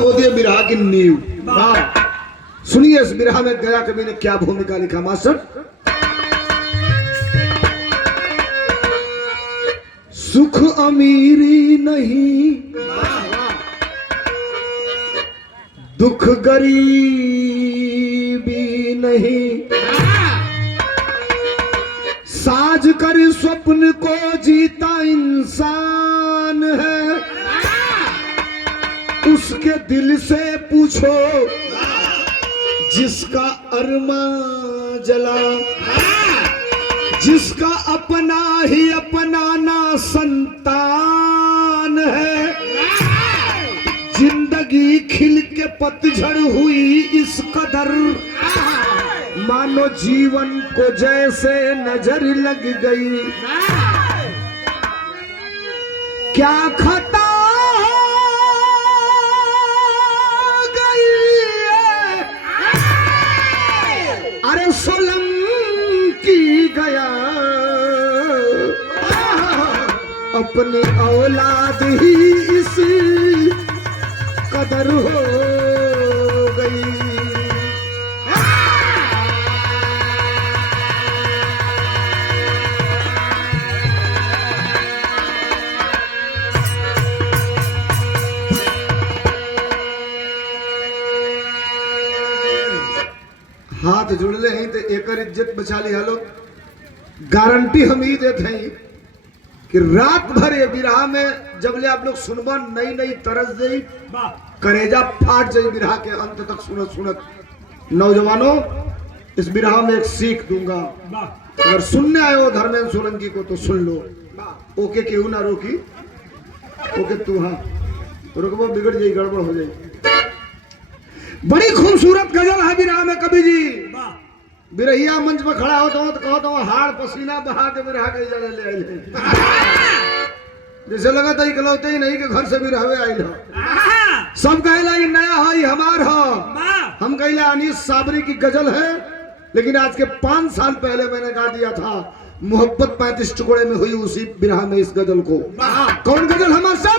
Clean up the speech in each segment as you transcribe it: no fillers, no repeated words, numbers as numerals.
होती है बिरहा की नींव। सुनिए इस बिरहा में गया कवि ने क्या भूमिका लिखा मास्टर। सुख अमीरी नहीं, दुख गरीबी नहीं, साज कर स्वप्न को जीता इंसान है। उसके दिल से पूछो जिसका अरमान जला, जिसका अपना ही अपना ना संतान है। जिंदगी खिल के पतझड़ हुई इस कदर, मानो जीवन को जैसे नजर लग गई। क्या खता गई अरे सोलम की गया, अपनी औलाद ही इस कदर हो गई। हाथ जुड़ले हैं तो एकर इज्जत बचा ली हालो। गारंटी हम ही देते हैं कि रात भर ये बिरहा में जब ले आप लोग सुनबा नई नई तरस दे, करेजा फाट जाए बिरहा के अंत तक सुनत सुनत। नौजवानों इस बिरहा में एक सीख दूंगा, अगर सुनने आए हो धर्मेंद्र सोलंकी को तो सुन लो। ओके क्यों ना रोकी, ओके तू हाँ रुकबो बिगड़ जाए, गड़बड़ हो जाए। बड़ी खूबसूरत गजल है बिरहा में कवि जी। बिरहिया मंच पर खड़ा होता हूँ तो कहता हूँ हाड़ पसीना बहा के बिरहा के ले आए। जैसे लगा था इकलौते ही नहीं कि घर से बिरहवे आइल हो। सब कहला ये नया हो ये हमार हो। हम कहला अनीस साबरी की गजल है, लेकिन आज के 5 साल पहले मैंने गा दिया था मोहब्बत 35 टुकड़े में हुई उसी बिरहा में इस गजल को। कौन गजल हमारे साथ?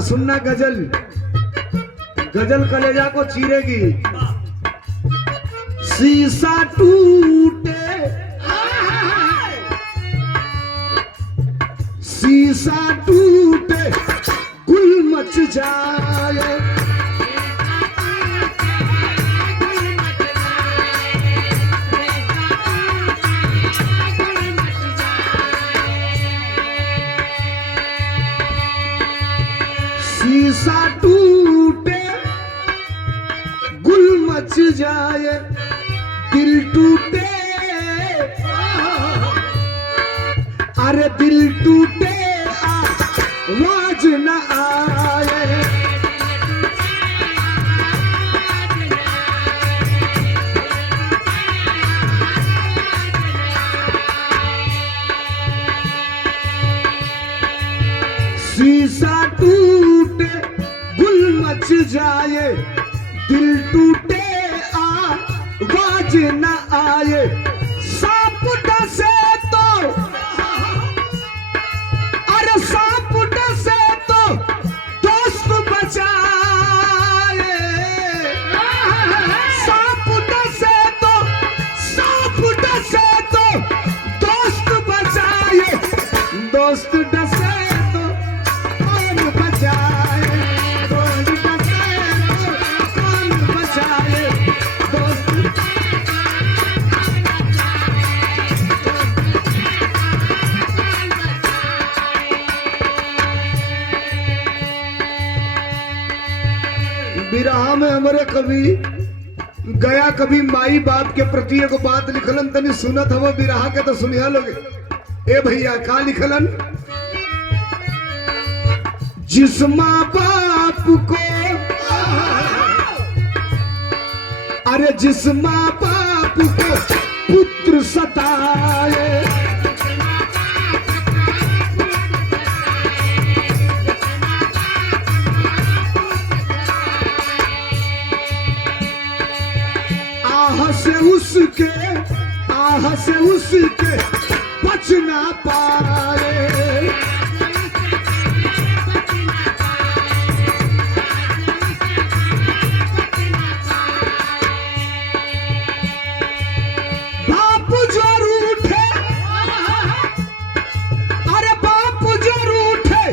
सुनना गजल, गजल कलेजा को चीरेगी। शीशा टूटे, शीशा टूटे गुल मच जाए। शीशा टूटे गुल मच जाए, दिल टूटे अरे दिल टूटे आवाज न आए। शीशा टूटे गुल मच जाए, दिल टूटे आवाज न आए। सांप डसे तो अरे सांप डसे तो दोस्त बचाए। सांप डसे तो दोस्त बचाए। दोस्त डसे बिरहा में हमारे कवि गया कभी माई बाप के प्रति एक बात लिखलन, तनी सुनत हवा बिरहा के तो सुनिया लोगे। ए भैया का लिखलन? जिस माँ बाप को अरे जिस माँ बाप को पुत्र सताए, राह से उसके बच ना पाए। बाप जो रूठे, अरे बाप जो रूठे,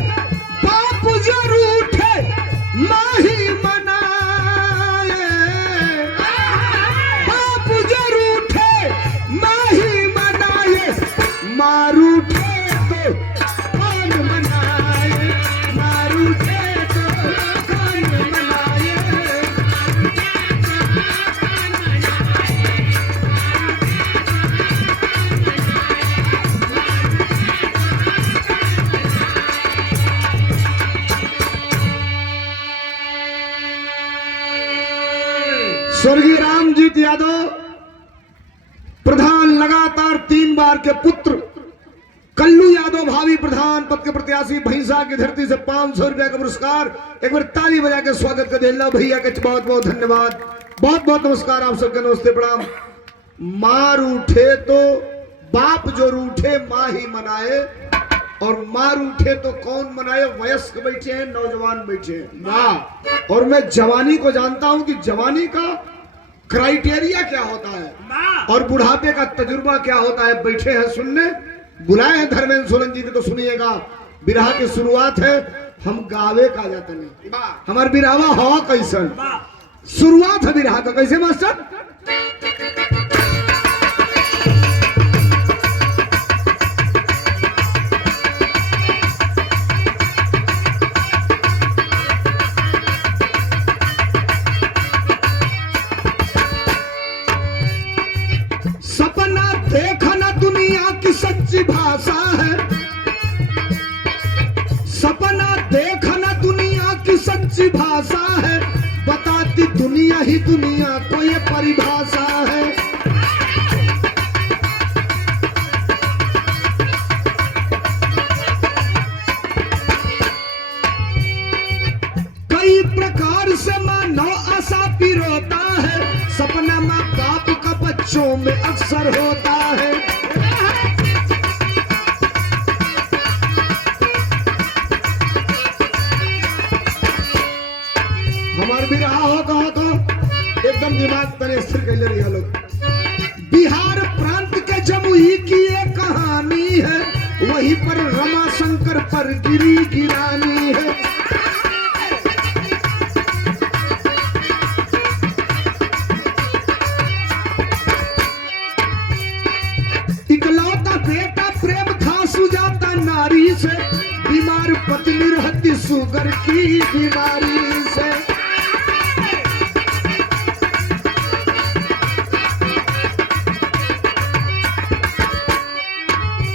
बाप जो रूठे माही मनाए। बाप जो रूठे माही मनाए, माँ रूठे तो कौन मनाए, माँ रूठे तो कौन मनाए। स्वर्गीय रामजीत यादव प्रधान लगातार 3 बार के पुत्र कल्लू यादव भावी प्रधान पद के प्रत्याशी भैंसा की धरती से 500 रुपया का पुरस्कार। एक बार ताली बजा के स्वागत कर दिया भैया के, बहुत बहुत धन्यवाद, बहुत बहुत नमस्कार आप सबके, नमस्ते प्रणाम। माँ रूठे तो बाप जो रूठे माँ ही मनाए, और माँ रूठे तो कौन मनाए। वयस्क बैठे हैं, नौजवान बैठे हैं माँ, और मैं जवानी को जानता हूं कि जवानी का क्राइटेरिया क्या होता है और बुढ़ापे का तजुर्बा क्या होता है। बैठे हैं सुनने, बुलाए हैं धर्मेंद्र सोलन जी को, तो सुनिएगा। बिरहा की शुरुआत है, हम गावे का जाता नहीं, हमार बिरहावा हो कैसन। शुरुआत है बिरहा का, कैसे मास्टर। सपना देखना दुनिया की सच्ची भाषा है, सपना देखना दुनिया की सच्ची भाषा है, बताती दुनिया ही दुनिया को ये परिभाषा है। कई प्रकार से मानव आशा पिरोता है, सपना माँ बाप का बच्चों में अक्सर होता है। हमार भी रहा हो कहो तो एकदम दिमाग तने स्थिर कर ले रही लोग। बिहार प्रांत के जमुई की एक कहानी है, वहीं पर रमाशंकर पर गिरी गिरानी है। इकलौता बेटा प्रेम था सुजाता नारी से, बीमार पत्नी रहती शुगर की बीमारी से।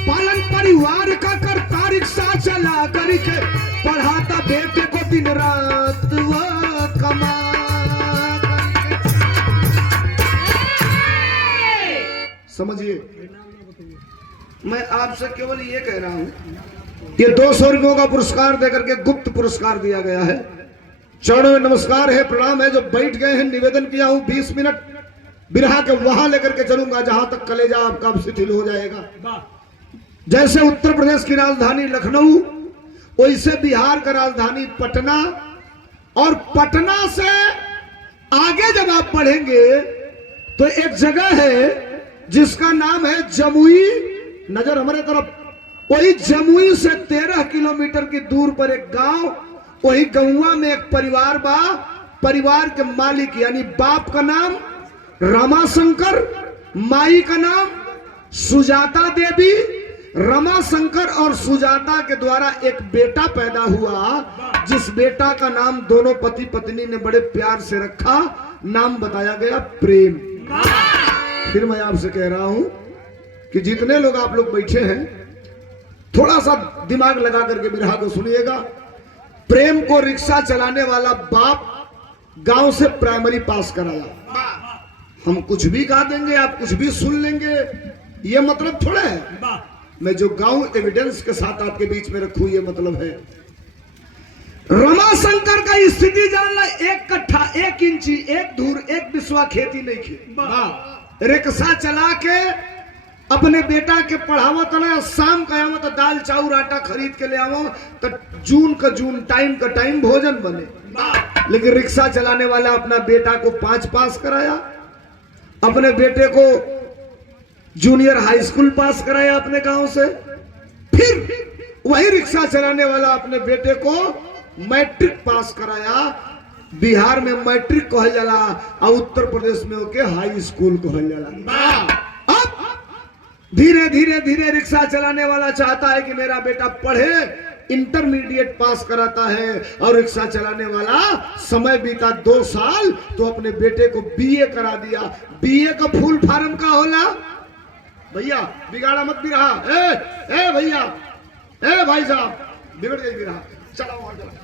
पालन परिवार का करता रिक्शा चला करके, पढ़ाता बेटे को दिन रात वो कमा। समझिए, मैं आपसे केवल ये कह रहा हूं, ये 200 रुपयों का पुरस्कार देकर के गुप्त पुरस्कार दिया गया है। चरणों में नमस्कार है, प्रणाम है। जो बैठ गए हैं, निवेदन किया हूं 20 मिनट बिरहा के वहां लेकर के चलूंगा जहां तक कलेजा आपका शिथिल हो जाएगा। जैसे उत्तर प्रदेश की राजधानी लखनऊ, वैसे बिहार का राजधानी पटना, और पटना से आगे जब आप पढ़ेंगे तो एक जगह है जिसका नाम है जमुई। नजर हमारे तरफ, वही जमुई से 13 किलोमीटर की दूर पर एक गांव, वही गौवा में एक परिवार बा। परिवार के मालिक यानी बाप का नाम रमाशंकर, माई का नाम सुजाता देवी। रमाशंकर और सुजाता के द्वारा एक बेटा पैदा हुआ, जिस बेटा का नाम दोनों पति पत्नी ने बड़े प्यार से रखा। नाम बताया गया प्रेम। फिर मैं आपसे कह रहा हूं कि जितने लोग आप लोग बैठे हैं, थोड़ा सा दिमाग लगा करके बिरहा को सुनिएगा। प्रेम को रिक्शा चलाने वाला बाप गांव से प्राइमरी पास कराया। हम कुछ भी गा देंगे, आप कुछ भी सुन लेंगे, ये मतलब थोड़ा है। मैं जो गांव एविडेंस के साथ आपके बीच में रखूं, ये मतलब है। रमाशंकर का स्थिति जानना, 1 कट्ठा 1 इंची 1 धूर 1 बिस्वा खेती नहीं की। रिक्शा चला के अपने बेटा के पढ़ावत ना, शाम का आवत तो दाल चाउर आटा खरीद के ले आवो तो जून का जून टाइम का टाइम भोजन बने। लेकिन रिक्शा चलाने वाला अपना बेटा को 5 पास कराया, अपने बेटे को जूनियर हाई स्कूल पास कराया अपने गांव से, फिर वही रिक्शा चलाने वाला अपने बेटे को मैट्रिक पास कराया। बिहार में मैट्रिक कहल जाला और उत्तर प्रदेश में ओके हाई स्कूल कहल जाला। अब धीरे धीरे धीरे रिक्शा चलाने वाला चाहता है कि मेरा बेटा पढ़े, इंटरमीडिएट पास कराता है, और रिक्शा चलाने वाला समय बीता 2 साल तो अपने बेटे को बीए करा दिया। बीए का फुल फॉर्म का होला भैया, बिगाड़ा मत भी रहा, ए भैया, ए भाई साहब, बिगड़ गई भी रहा, चलाओ और चलाओ।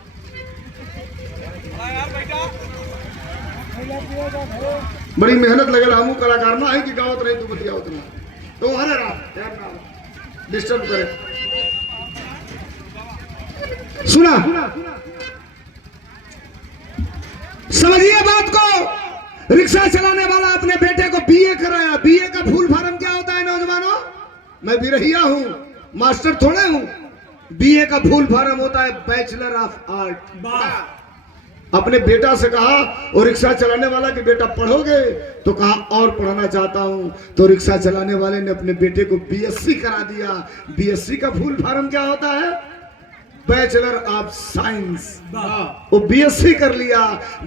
बड़ी मेहनत लगे हमू कलाकार ना है कि गावत रही तू बतिया उतना तो हरे रहा डिस्टर्ब करे। सुना समझिए बात को, रिक्शा चलाने वाला अपने बेटे को बीए कराया। बीए का फुल फॉर्म क्या होता है नौजवानों? मैं बिरहिया हूं, मास्टर थोड़े हूं। बीए का फुल फॉर्म होता है बैचलर ऑफ आर्ट। अपने बेटा से कहा, और रिक्शा चलाने वाला कि बेटा पढ़ोगे? तो कहा और पढ़ना चाहता हूं। तो रिक्शा चलाने वाले ने अपने बेटे को बीएससी करा दिया। बीएससी का फुल फॉर्म क्या होता है? Bachelor of science. वो बीएससी कर लिया।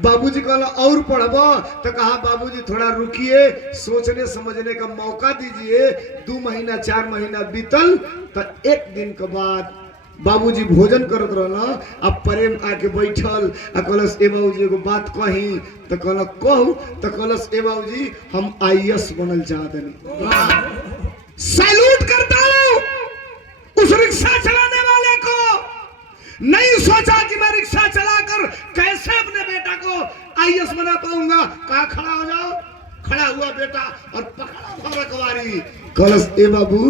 बाबूजी कहला और पढ़बो? तो कहा बाबूजी थोड़ा रुकिए, सोचने समझने का मौका दीजिए। 2 महीना 4 महीना बीतल तो एक दिन के बाद बाबूजी भोजन करत रहना, अब प्रेम आके बैठल आ कहलस ए बाबूजी एगो बात कही। तो कहला कहू। तो कहलस ए बाबूजी हम आईएएस बनल चाहतनी। सैल्यूट करता हूं उस रिक्शा चलाने वाले को। नहीं सोचा कि मैं रिक्शा चलाकर कैसे अपने बेटा को आईएएस बना पाऊंगा। कहा खड़ा हो जाओ। खड़ा हुआ बेटा और पकड़ा भरकवारी। कहलस ए बाबू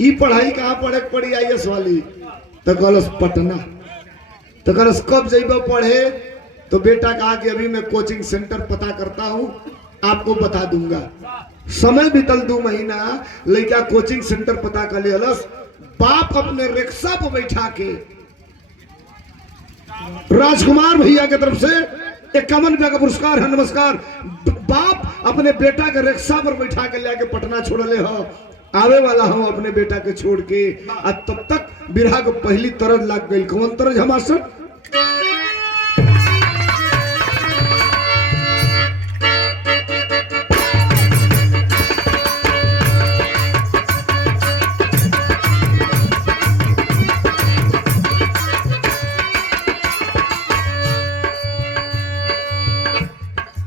ई पढ़ाई कहाँ पढ़े पड़ी आईएएस वाली? तो कहलस पटना। तो कहलस कब जाइबो पढ़े? तो बेटा कहा कि अभी मैं कोचिंग सेंटर पता करता हूं, आपको बता दूंगा। समय बीतल 2 महीना, लड़का कोचिंग सेंटर पता कर लियलस। बाप अपने रिक्शा पर बैठा के, राजकुमार भैया की तरफ से 51 रुपया का पुरस्कार है, नमस्कार। बाप अपने बेटा के रिक्शा पर बैठा के लेके पटना छोड़ले हो। आवे वाला हूं अपने बेटा के छोड़ के। तब तक बिरहा को पहली तरज लग गई। कौन तरज है मास्टर?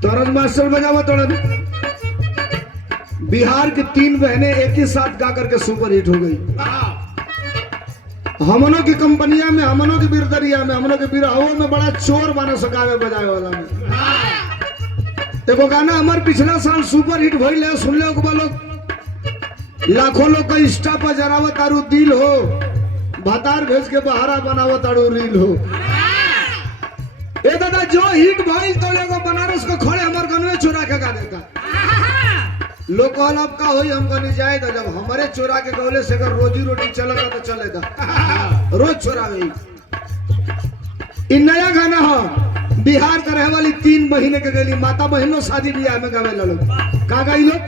तरज मास्टर बजावा तरज। बिहार की 3 बहनें एक ही साथ गा करके सुपर हिट हो गई। हमनों की कंपनिया में, हमनों की बिरदरिया में, हमनों के बिरहाओं में बड़ा चोर बना सकावे बजाए वाला में। देखो गाना हमारे पिछला साल सुपर हिट भइल है, सुन ले लोग। लाखों लोग का इंस्टा पर जरावत तारू दिल हो, भातार भेज के बहारा बनावत तारू रील हो। ए दादा जो हिट भइल तो लोग बनारस को खड़े हमारे गनवे चुरा के गा देता। लोग कहल अब का होई, हम कहनी जाए तो जब हमारे चोरा के गौले से अगर रोजी रोटी चलेगा तो चलेगा। रोज चोरावे। इन नया गाना हो, बिहार का रहे वाली 3 महीने के गली माता बहनों शादी ब्याह में गावे लोग। का गाई लोग?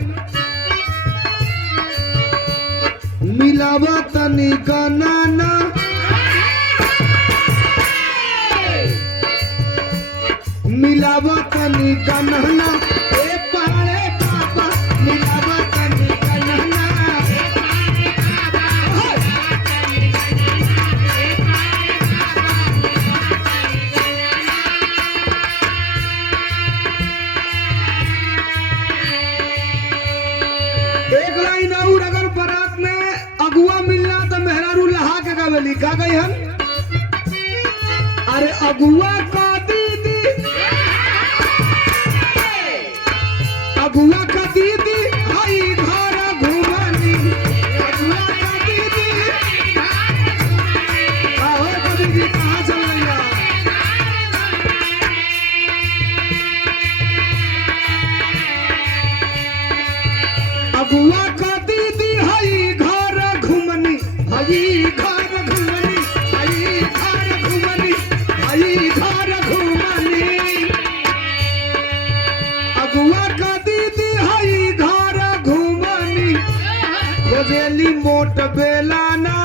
मिलावा तनी गाना मिलावा तनी गाना का गई हम। अरे अगुआ का दीदी, अगुआ का दीदी आई घर घुमानी। अगुआ का दीदी, आओ दीदी कहाँ चल रही है? अगुआ का दीदी घुमनी आई घर घुमनी आई घर घुमनी अगुआ का दीदी हई घर घुमनी खोजेली मोट बेलाना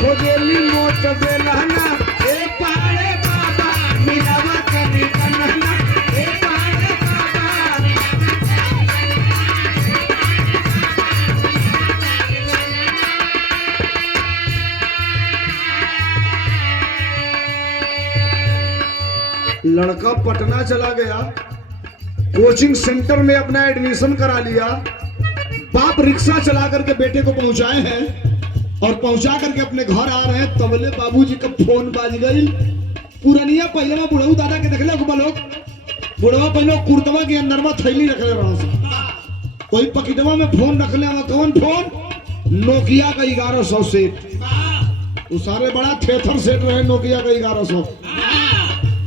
खोजेली मोट बेलाना ए पारे बाबा मिलावा कभी कन्हना ए पारे बाबा लड़का पटना चला गया कोचिंग सेंटर में अपना एडमिशन करा लिया बाप रिक्शा चला करके बेटे को पहुंचाए हैं और पहुंचा करके अपने घर आ रहे हैं तबले बाबूजी का फोन बाज गई पुरनिया पहले में बुढ़ऊ दादा के देखले लोग बुढ़वा पहले कुर्तवा के अंदर में थैली रखले रहा कोई पकिटवा में फोन रखले कौन फोन नोकिया का 1100 सेट वो सारे बड़ा थेथर सेट रहे नोकिया का 1100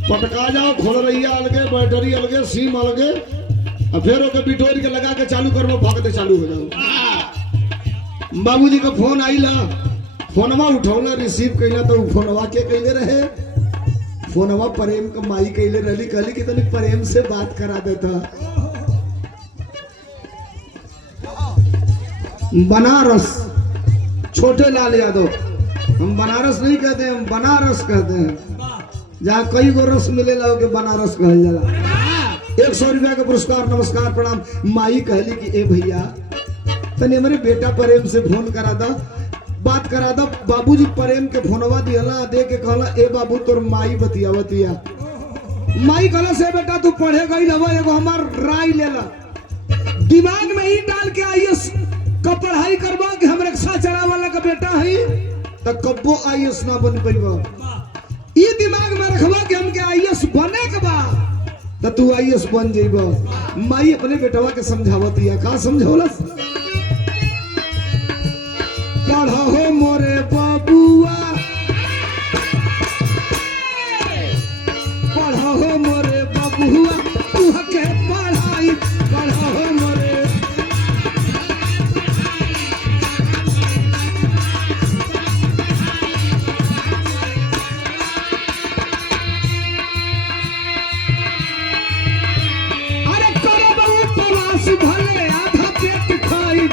पटका जाओ खोल रही अलगे बैटरी अलगे सिम अलगे और फिर ओके बिटोर के लगा के चालू करो भागते चालू हो जाओ बाबूजी का फोन आइला फोनवा उठौला रिसीव कैला तो फोनवा के कैले रहे फोनवा प्रेम का माई कैले रही कहली कि तनी प्रेम से बात करा देता बनारस छोटे लाल यादव हम बनारस नहीं कहते हम बनारस कहते हैं जहाँ कई गो रस मिले ला के बनारस कहल जाला 100 रुपया का पुरस्कार नमस्कार प्रणाम माई कहली कि ए भैया तने मेरे बेटा प्रेम से फोन करा दा बात करा दा बाबूजी प्रेम के फोनवा दिहला दे के कहला ए बाबू तोर माई बतिया माई कहला से बेटा तू पढ़े गई हवा एगो हमार राय लेला दिमाग में ही डाल के आईएएस का पढ़ाई करवा कि हम रिक्शा चला वाला का बेटा है त कब्बो आईएएस ना बन पैबा ई दिमाग में रखवा कि हमके आईएएस बने के बा त तू आईएएस बन जइबा माई अपने बेटवा के समझावतिया का समझौलस पढ़ो मोरे बबुआ पढ़ो मोरे बबुआ तू के पढ़ाई पढ़ो मोरे अरे करब उपवास भले आधा पेट खाई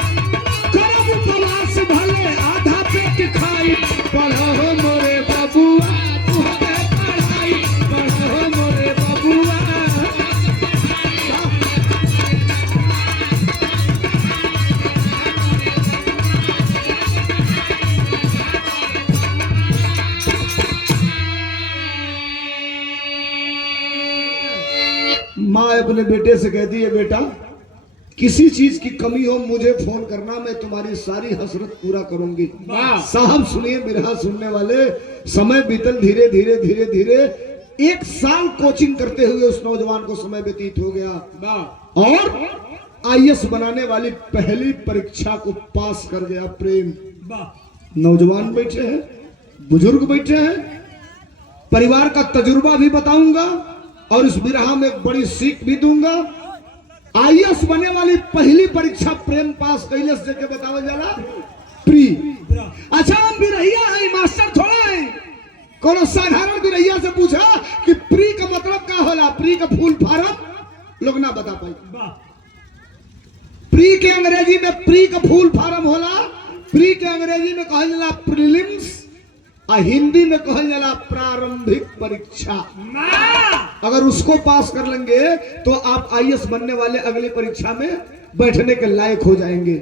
करब उपवास भले आधा पेट खाई पढ़ो मोरे बबुआ तू के पढ़ाई पढ़ो मोरे बबुआ माँ अपने बेटे से कहती है बेटा किसी चीज की कमी हो मुझे फोन करना मैं तुम्हारी सारी हसरत पूरा करूंगी साहब सुनिए बिरहा सुनने वाले समय बीतल धीरे धीरे धीरे धीरे 1 साल कोचिंग करते हुए उस नौजवान को समय व्यतीत हो गया और आईएएस बनाने वाली पहली परीक्षा को पास कर गया प्रेम नौजवान बैठे हैं बुजुर्ग बैठे हैं परिवार का तजुर्बा भी बताऊंगा और इस बिरहा में एक बड़ी सीख भी दूंगा आईएएस बनने वाली पहली परीक्षा प्रेम पास कैले से के बतावल जाला प्री अच्छा हम बिरहिया है मास्टर थोड़ा है कोनो साधारण बिरहिया से पूछा कि प्री का मतलब का होला प्री का फुल फॉर्म लोग ना बता पाई प्री के अंग्रेजी में प्री का फुल फॉर्म होला प्री के अंग्रेजी में कहल जाला प्रीलिम्स आ हिंदी में कहल जाला प्रारंभिक परीक्षा अगर उसको पास कर लेंगे तो आप आईएएस बनने वाले अगली परीक्षा में बैठने के लायक हो जाएंगे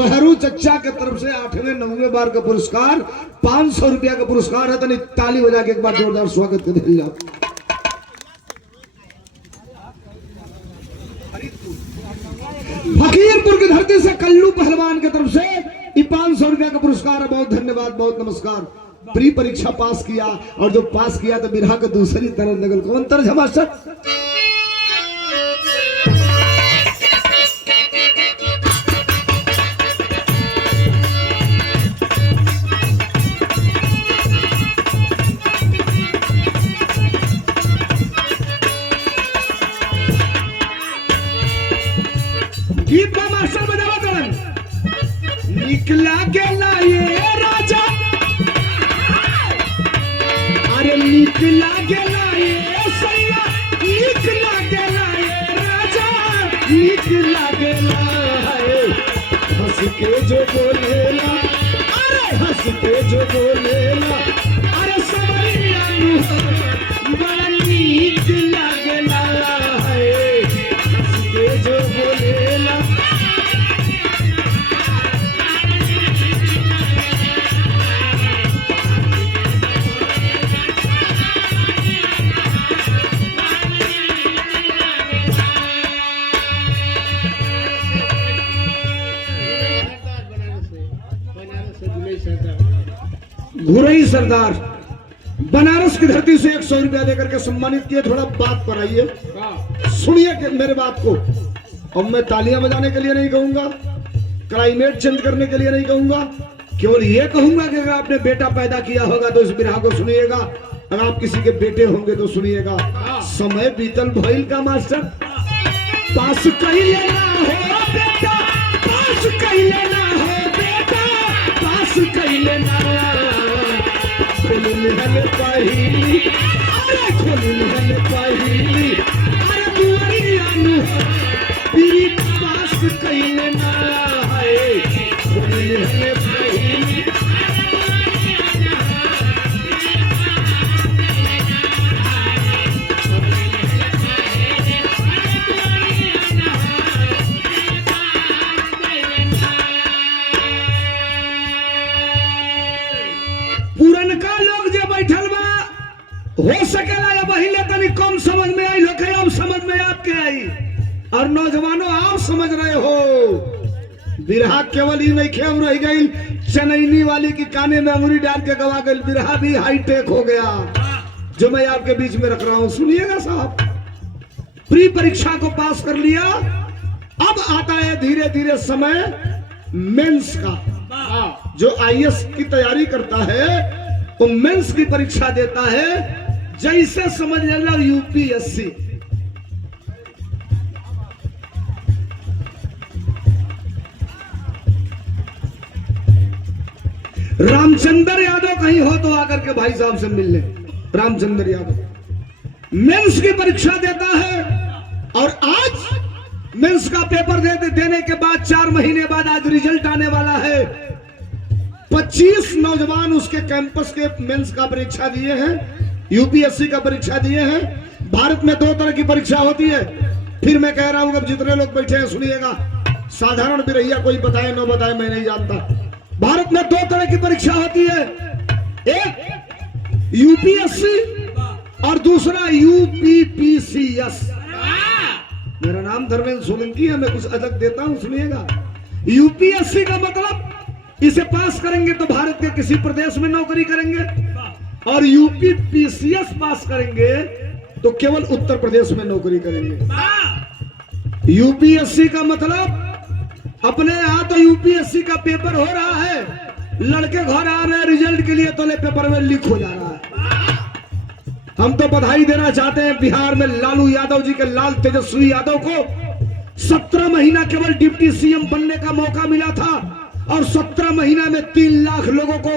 बहरू चच्चा के तरफ से 8वें 9वें बार का पुरस्कार 500 रुपया का पुरस्कार है तनी ताली बजा के एक बार जोरदार स्वागत कर दिया फकीरपुर की धरती से कल्लू पहलवान की तरफ से ये 500 रुपया का पुरस्कार है बहुत धन्यवाद बहुत नमस्कार प्री परीक्षा पास किया और जो पास किया तो बिरहा का दूसरी तरफ नगल कौन तरह है मास्टर गीत का मास्टर बजावा निकला गेला नीक लागेला ये सैया नीक लागेला ये राजा नीक लागेला है हंस के जो बोलेला अरे हंस के जो बोलेला अरे सवरिया बड़ा नीक लागेला है हंस के जो बोलेला घुरई सरदार बनारस की धरती से 100 रुपया देकर के सम्मानित किए। थोड़ा बात पर आइए, सुनिए मेरे बात को। अब मैं तालियां बजाने के लिए नहीं कहूंगा, क्लाइमेट चेंज करने के लिए नहीं कहूंगा, केवल ये कहूंगा कि अगर आपने बेटा पैदा किया होगा तो इस बिरहा को सुनिएगा, अगर आप किसी के बेटे होंगे तो सुनिएगा। समय बीतल भइल का मास्टर पास कहीं लेना हो बेटा पास कहीं लेना हो बेटा पास कहीं लेना खोलने पहली अरे खोलने पहली अरे दुआरिया नु पीरी पास कइले ना है खोलने पहली पुरनका लोग जे बैठल बा हो सकेला या बहिले तनी कम समझ में आई लोग अब समझ में आपके आई। और नौजवानों आप समझ रहे हो बिरहा केवल ही नहीं खेम रह गई चनैनी वाली की काने में अंगुरी डाल के गवा गई, बिरहा भी हाईटेक हो गया जो मैं आपके बीच में रख रहा हूं। सुनिएगा साहब, प्री परीक्षा को पास कर लिया, अब आता है धीरे धीरे समय मेंस का। जो आईएएस की तैयारी करता है वो मेंस की परीक्षा देता है, जैसे समझ लेना यूपीएससी। रामचंद्र यादव कहीं हो तो आकर के भाई साहब से मिल ले। रामचंद्र यादव मेंस की परीक्षा देता है और आज मेंस का पेपर देने के बाद 4 महीने बाद आज रिजल्ट आने वाला है। 25 नौजवान उसके कैंपस के मेंस का परीक्षा दिए हैं, यूपीएससी का परीक्षा दिए हैं। भारत में 2 तरह की परीक्षा होती है। फिर मैं कह रहा हूं अब जितने लोग बैठे हैं सुनिएगा, साधारण बिरहिया कोई बताए न बताए मैं नहीं जानता। भारत में 2 तरह की परीक्षा होती है, एक यूपीएससी और दूसरा यूपीपीसीएस। मेरा नाम धर्मेंद्र सोलंकी है, मैं कुछ अलग देता हूं सुनिएगा। यूपीएससी का मतलब इसे पास करेंगे तो भारत के किसी प्रदेश में नौकरी करेंगे, और यूपीपीसीएस पास करेंगे तो केवल उत्तर प्रदेश में नौकरी करेंगे। यूपीएससी का मतलब अपने यहां तो यूपीएससी का पेपर हो रहा है, लड़के घर आ रहे हैं रिजल्ट के लिए तो पेपर में लीक हो जा रहा है। हम तो बधाई देना चाहते हैं बिहार में लालू यादव जी के लाल तेजस्वी यादव को 17 महीना केवल डिप्टी सीएम बनने का मौका मिला था और 17 महीना में 3 लाख लोगों को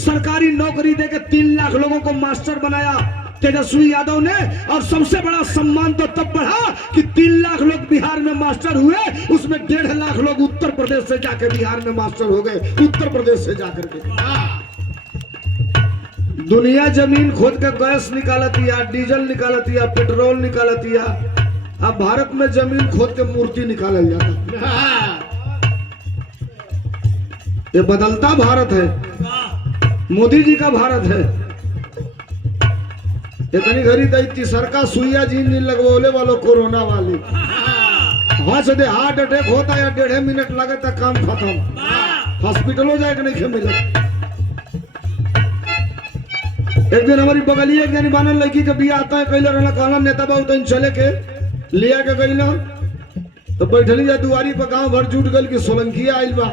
सरकारी नौकरी देकर 3 लाख लोगों को मास्टर बनाया तेजस्वी यादव ने। और सबसे बड़ा सम्मान तो तब बढ़ा कि 3 लाख लोग बिहार में मास्टर हुए, उसमें 1.5 लाख लोग उत्तर प्रदेश से जाकर बिहार में मास्टर हो गए, उत्तर प्रदेश से जाकर के। दुनिया जमीन खोद के गैस निकालती है, डीजल निकालती है, पेट्रोल निकालती है, अब भारत में जमीन खोद के मूर्ति निकाला जाता। ये बदलता भारत है, मोदी जी का भारत है। इतनी घड़ी दैती सरकार सुइया जी नहीं लगवोले वालों कोरोना वाली से हार्ट अटैक होता है 1.5 मिनट लगता काम खत्म, हॉस्पिटल हो जाएगा नहीं मिले। एक दिन हमारी बगलिए एक जनी बानर लड़की के बिया आता है कैले रहना, कहना नेता बाबू तन चले के लिया के गई ना तो बैठली जा दुआरी पर, गांव भर जुट गल कि सोलंकिया आइल बा।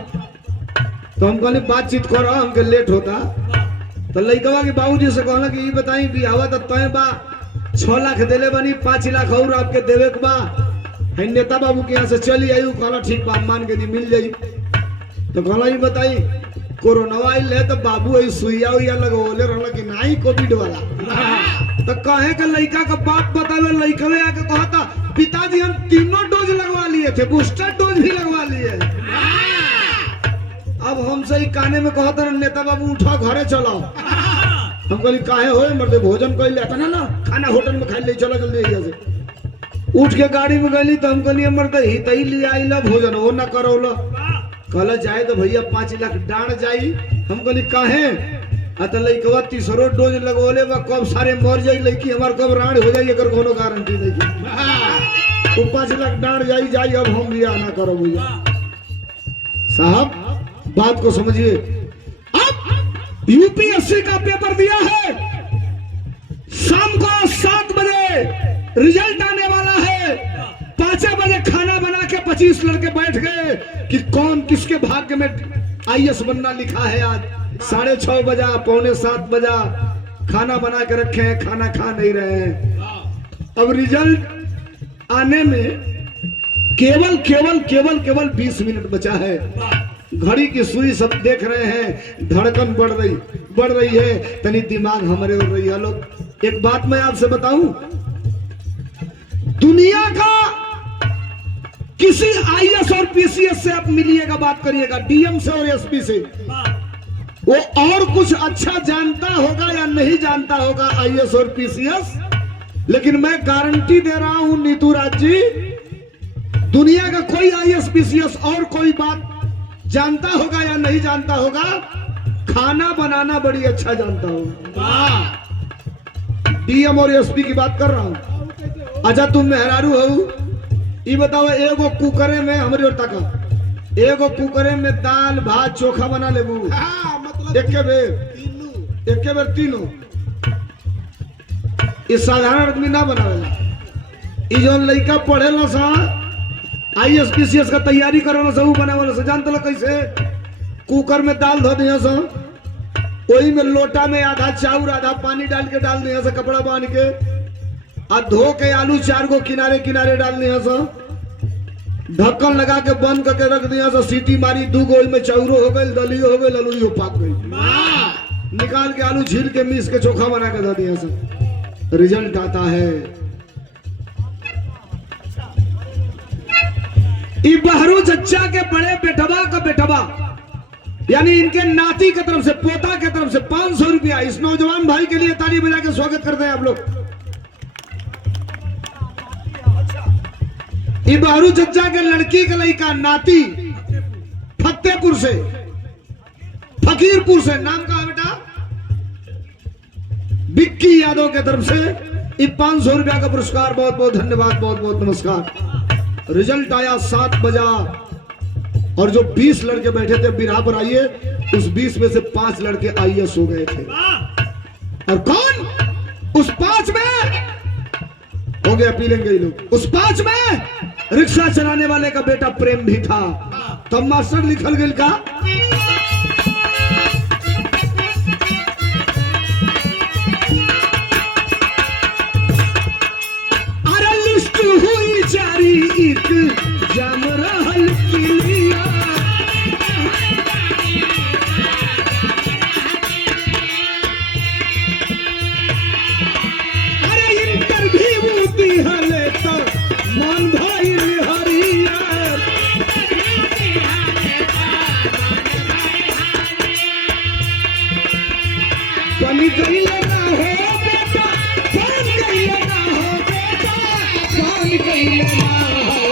तो हम कहली बातचीत करो, हमके लेट होता। तो लड़कवा के बाबूजी से कहना कि ये बताई बिहावा तो तय बा 6 लाख देले बनी, 5 लाख और आपके देवे के बा, है नेता बाबू के यहाँ से चली आई। कहना ठीक बा मान के दी मिल जाई। तो कहना ये बताई कोरोना आइल है तो बाबू सुइया उइया लगोले रहना कि नहीं कोविड वाला तो कहे के लड़का का बाप बतावे, लड़कवे आके कहता पिताजी हम तीनों डोज लगवा लिए थे, बूस्टर डोज भी लगवा लिए। अब हमसे ही काने में कहता नेता बाबू उठा घरे चलाओ। हम कहली काहे होए मर्दे भोजन कर लेता ना खाना होटल में खा ले, चलो जल्दी एरिया से। उठ के गाड़ी में गली तो हम कहली मर्दे ही तही ले आई ला भोजन वो ना करो ला। कहला जाए तो भैया 5 लाख डांड जाई। हम कहली काहे तो लइकवा तीसरो डोज लगोले बा, कब सारे मर जाई लड़की हमार कब राण हो जाई एकर कोनो गारंटी नहीं। वो 5 लाख डांड जाई। अब हम बियाह ना करो भैया। साहब बात को समझिए, अब यूपीएससी का पेपर दिया है, शाम को 7 बजे रिजल्ट आने वाला है। 5 बजे खाना बना के 25 लड़के बैठ गए कि कौन किसके भाग्य में आईएएस बनना लिखा है। आज 6:30 बजा, 6:45 बजा खाना बना के रखे हैं, खाना खा नहीं रहे हैं। अब रिजल्ट आने में केवल 20 मिनट बचा है। घड़ी की सुई सब देख रहे हैं, धड़कन बढ़ रही है, तनी दिमाग हमारे उड़ रही है। लोग एक बात मैं आपसे बताऊं, दुनिया का किसी आईएएस और पीसीएस से आप मिलिएगा, बात करिएगा, डीएम से और एसपी से, वो और कुछ अच्छा जानता होगा या नहीं जानता होगा आईएएस और पीसीएस, लेकिन मैं गारंटी दे रहा हूं नीतू राज जी, दुनिया का कोई आईएएस पीसीएस और कोई बात जानता होगा या नहीं जानता होगा, खाना बनाना बड़ी अच्छा जानता होगा। डीएम और एसपी की बात कर रहा हूं। अच्छा तुम मेहरारू हो, ये बताओ एगो कुकरे में हमारी ओर तक एगो कुकरे में दाल भात चोखा बना लेबू? मतलब एक बेर तीनों ये साधारण आदमी ना बनावेला। ये जो लड़का पढ़ेला सा आईएएस पीसीएस का तैयारी करेला सा, वो बनावेला सा जानते लो कैसे? कुकर में दाल धो दिया सा, वही में लोटा में आधा चाउर आधा पानी डाल के डाल दिया सा, कपड़ा बांध के आ धो के आलू 4 को किनारे किनारे डाल दिया सा, ढक्कन लगा के बंद करके रख दिया सा, सीटी मारी 2 गो में चाउरो हो गई, दलियो हो गई, ललुइयो पाक गई, निकाल के आलू छील के मीस के चोखा बना के दे दिया सा। रिजल्ट आता है, ई बहरू चच्चा के बड़े बेटवा का बेटवा यानी इनके नाती की तरफ से, पोता की तरफ से 500 रुपया इस नौजवान भाई के लिए ताली बजा के स्वागत करते हैं आप लोग। ये बहरू चच्चा के लड़की के लड़का नाती फतेहपुर से, फकीरपुर से, नाम का है बेटा बिक्की यादव के तरफ से ये 500 रुपया का पुरस्कार। बहुत बहुत धन्यवाद, बहुत बहुत नमस्कार। रिजल्ट आया 7 बजा और जो 20 लड़के बैठे थे बिरहा पर आइए, उस 20 में से 5 लड़के आईएएस हो गए थे। और कौन उस 5 में हो गया? पी लेंगे लोग। उस 5 में रिक्शा चलाने वाले का बेटा प्रेम भी था। तब मास्टर लिखल गया का अरे लिस्ट हुई जारी, एक जम रहल किलिया, अरे इंटरव्यू दिहले तो मन भइल हरिया, बन गइल ना हो बेटा, बन गइल ना हो बेटा, बन गइल ना हो,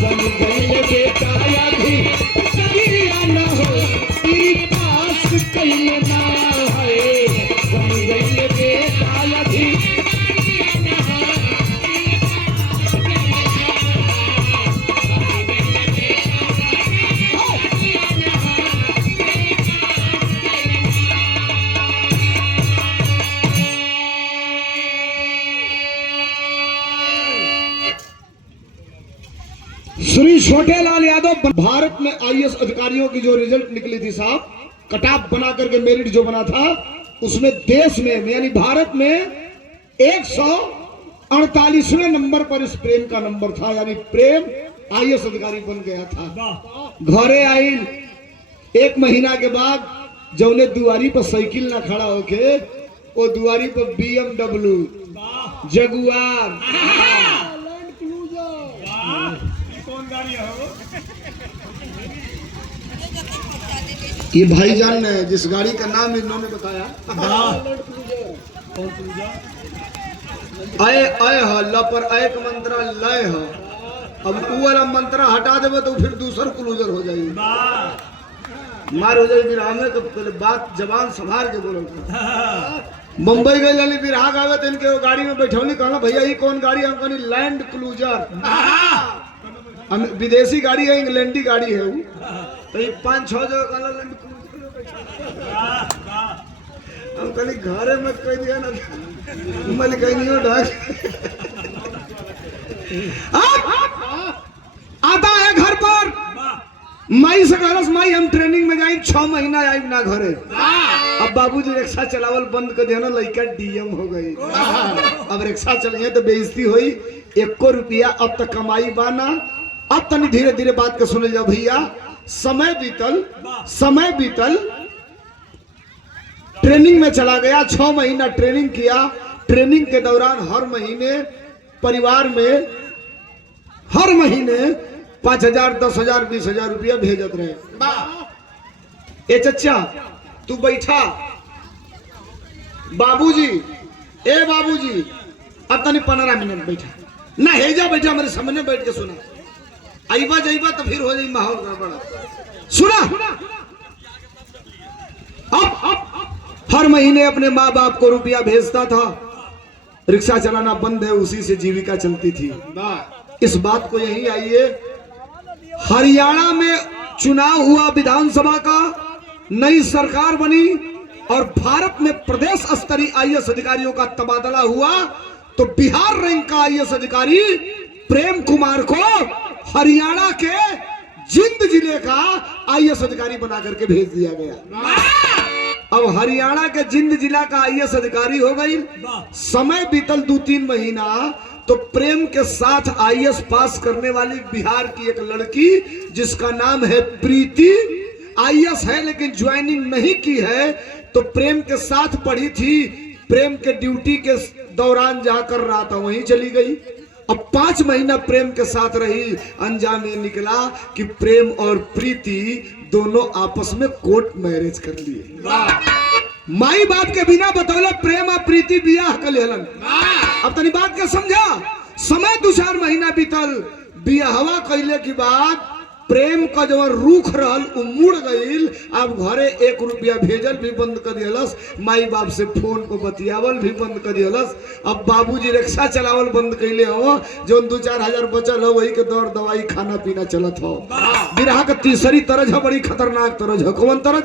बन गइल बेटा अभी कबिरिया ना हो, तेरी पास कइल ना है, बन गइल बेटा अभी श्री छोटेलाल यादव। भारत में आईएएस अधिकारियों की जो रिजल्ट निकली थी साहब, कटाप बना करके मेरिट जो बना था, उसमें देश में यानी भारत में 148वें नंबर पर इस प्रेम का नंबर था, यानी प्रेम आईएएस अधिकारी बन गया था। घरे आई 1 महीना के बाद जौने दुआरी पर साइकिल ना खड़ा होके वो दुआरी पर BMW जगुआर कौन गाड़ी है वो? ये भाईजान ने जिस गाड़ी का नाम इन्होंने बताया अय अय ह ल पर अय का मंत्रा लय ह। अब ऊ वाला मंत्रा हटा देवे तो फिर दूसर क्लूजर हो जाएगी, मार हो जाएगी बिरहा में। तो पहले बात जबान संभाल के बोलो। मुंबई गए लाली बिरहा गावे तो इनके वो गाड़ी में बैठौनी कहना भैया ये कौन गाड़ी है? हम कहनी लैंड क्लूजर। हम विदेशी गाड़ी है, इंग्लैंडी गाड़ी है वो। तो ये 5-6 जगह कहना लैंड क्लूजर में बैठा। हम कहनी घरे में कह दिया ना मैं कहीं नहीं हो ढाक आता है घर पर। माई से कहलस माई हम ट्रेनिंग में जाई 6 महीना आई ना घरे। अब बाबूजी रिक्शा चलावल बंद कर दिया ना, लड़का डीएम हो गई। अब रिक्शा चलिए तो बेइज्जती हुई। 1 रुपया अब तक कमाई बाना। अब तनी धीरे धीरे बात के सुन जाओ भैया। समय बीतल ट्रेनिंग में चला गया। 6 महीना ट्रेनिंग किया। ट्रेनिंग के दौरान हर महीने परिवार में हर महीने 5,000 10,000 20,000 रुपया भेजत रहे। ए चचा तू बैठा। बाबूजी ए बाबूजी अब तनी 15 मिनट बैठा ना हेजा बैठा मेरे सामने बैठ के सुना। आईबा जाइबा तो फिर हो जाए माहौल गड़बड़। सुना अब हर महीने अपने माँ बाप को रुपया भेजता था। रिक्शा चलाना बंद है, उसी से जीविका चलती थी। इस बात को यही आइए हरियाणा में चुनाव हुआ विधानसभा का, नई सरकार बनी और भारत में प्रदेश स्तरीय आईएएस अधिकारियों का तबादला हुआ। तो बिहार रैंक का आईएएस अधिकारी प्रेम कुमार को हरियाणा के जिंद जिले का आईएएस अधिकारी बना करके भेज दिया गया। अब हरियाणा के जिंद जिला का आईएएस अधिकारी हो गई। समय बीतल 2-3 महीना तो प्रेम के साथ आईएएस पास करने वाली बिहार की एक लड़की जिसका नाम है प्रीति, आईएएस है लेकिन ज्वाइनिंग नहीं की है, तो प्रेम के साथ पढ़ी थी। प्रेम के ड्यूटी के दौरान जहां कर रहा था वहीं चली गई। अब 5 महीना प्रेम के साथ रही। अंजाम ये निकला कि प्रेम और प्रीति दोनों आपस में कोर्ट मैरिज कर लिए। माई बाप के बिना बतौले प्रेम और प्रीति बियाह कर लेलन। अब तनी बात के समझा। समय 2-4 महीना बीतल। बियाहवा कैले के बाद प्रेम का जो रूख रहल उ मुड़ गईल। अब घरे 1 रुपया भेजल भी बंद कर दियलस, माई बाप से फोन पर बतियावल भी बंद कर दियलस। अब बाबूजी रिक्शा चलावल बंद कैले हो, जो 2-4 हजार बचल हो वही के दौड़ दवाई खाना पीना चलत हो। बिरहा का तीसरी तरज है, बड़ी खतरनाक तरज है। कौन तरज?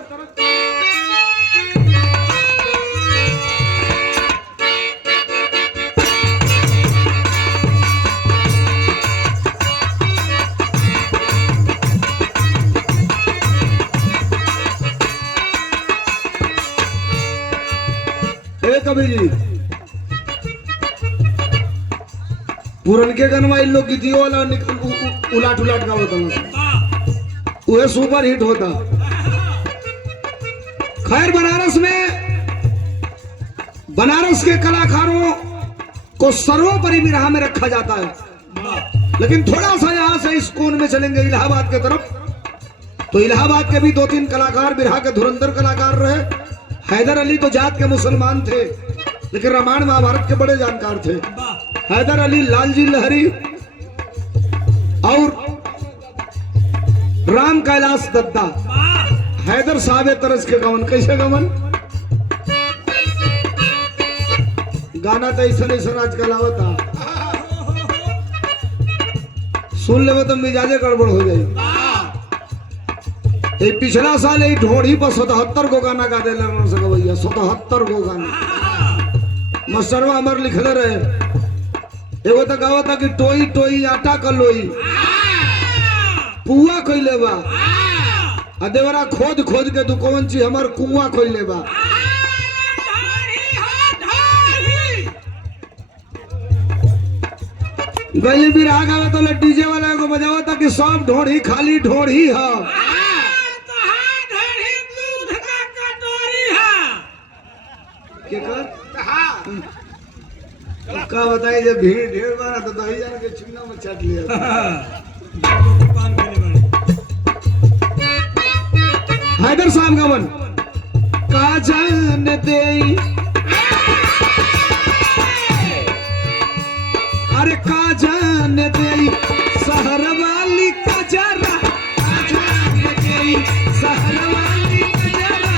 कभी जी पुरनके गनवा इन लोग गीतियों वाला उलाट उलाट का होता वह सुपर हिट होता। खैर बनारस के कलाकारों को सर्वोपरि बिरहा में रखा जाता है। लेकिन थोड़ा सा यहां से इस कोण में चलेंगे इलाहाबाद के तरफ, तो इलाहाबाद के भी 2-3 कलाकार बिरहा के धुरंधर कलाकार रहे। हैदर अली तो जात के मुसलमान थे लेकिन रामायण महाभारत के बड़े जानकार थे। हैदर अली, लालजी लहरी और राम कैलाश दत्ता। हैदर साहब तरस के गवन कैसे गवन गाना तो ऐसा आजकल आवता, सुन ले तो मिजाजे गड़बड़ हो जाए। पिछला साल यही ढोड़ी पर 77 गो गाना गा दे भैया, 77 गो गाना मस्टरवा हमार लिखले रहे। एगो तो गावा था कि टोई टोई आटा का लोई पुआ खोले बा, आ देवरा खोद खोद के दुकवन ची हमार कुआ खोले बा। गली बिरहा गावा तो डीजे वाला को बजावा था कि सब ढोड़ी खाली ढोड़ी है। के कर हाँ का बताई जब भीड़ ढेर बारा तो दही जाने के चूना में चाट लिया पान खाने वाले हैदर साहब गवन का जान दे अरे का जान दे शहर वाली का जरा का जान दे शहर वाली का जरा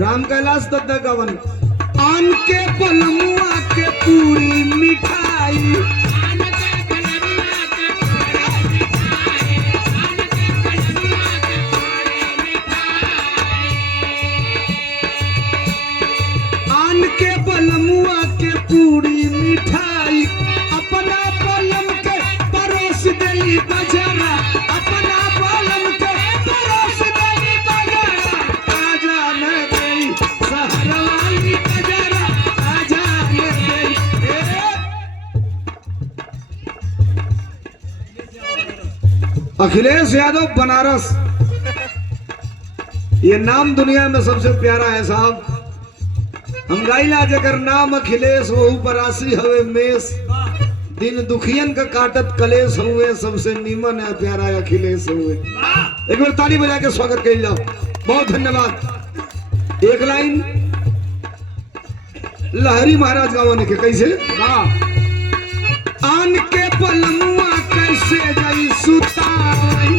राम कैलाश दत्ता गवन आन के पलमुआ के पूरी मिठाई आन के पलमुआ के पूरी मिठाई अपना पलम के परोस देली बजरा अपना पलम के परोस देली बजरा आ जाने गई शहर वाली बजरा आ जाने गई अखिलेश यादव बनारस ये नाम दुनिया में सबसे प्यारा है साहब हम गाइला जकर नाम अखिलेश वहू परासी हवे मेष दिन दुखियन का काटत कलेश हुए सबसे नीमन है प्यारा अखिलेश हुए एक बार ताली बजा के स्वागत कर जाओ बहुत धन्यवाद एक लाइन लहरी महाराज गावन के कैसे आन के पलमुआ कैसे गई सुताई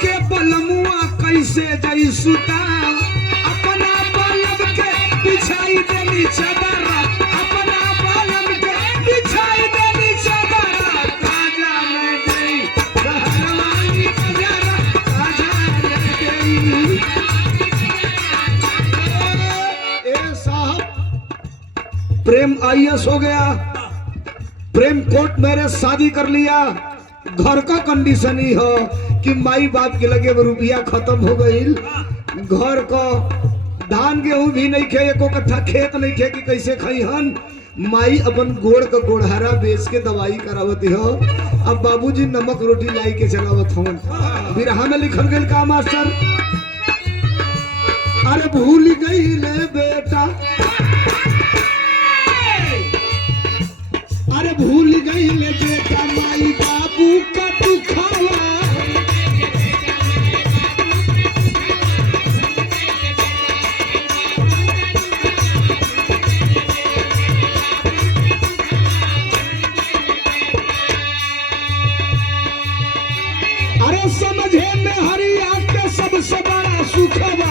के पलमुआ कैसे जई सुता अपना पलम के बिछाई देली चदरा अपना पलम के बिछाई देली चदरा राजा ले गई शहर वाली बजरा राजा ले गई ए साहब प्रेम आईएएस हो गया प्रेम कोर्ट मैरिज शादी कर लिया घर का कंडीशन ही हो कि माई बाप के लगे वो रुपया खत्म हो गई घर को धान गेहूं भी नहीं खे एको कट्ठा खेत नहीं खे कि कैसे खाई हन माई अपन गोड़ का गोड़हारा बेच के दवाई करावती हो अब बाबूजी नमक रोटी लाई के चलावत हो बिरहा में लिखल गई का मास्टर अरे भूल गई ले बेटा अरे भूल गई ले बेटा माई बाबू का दुखावा अरे समझे में हरिया के सबसे बड़ा सुखवा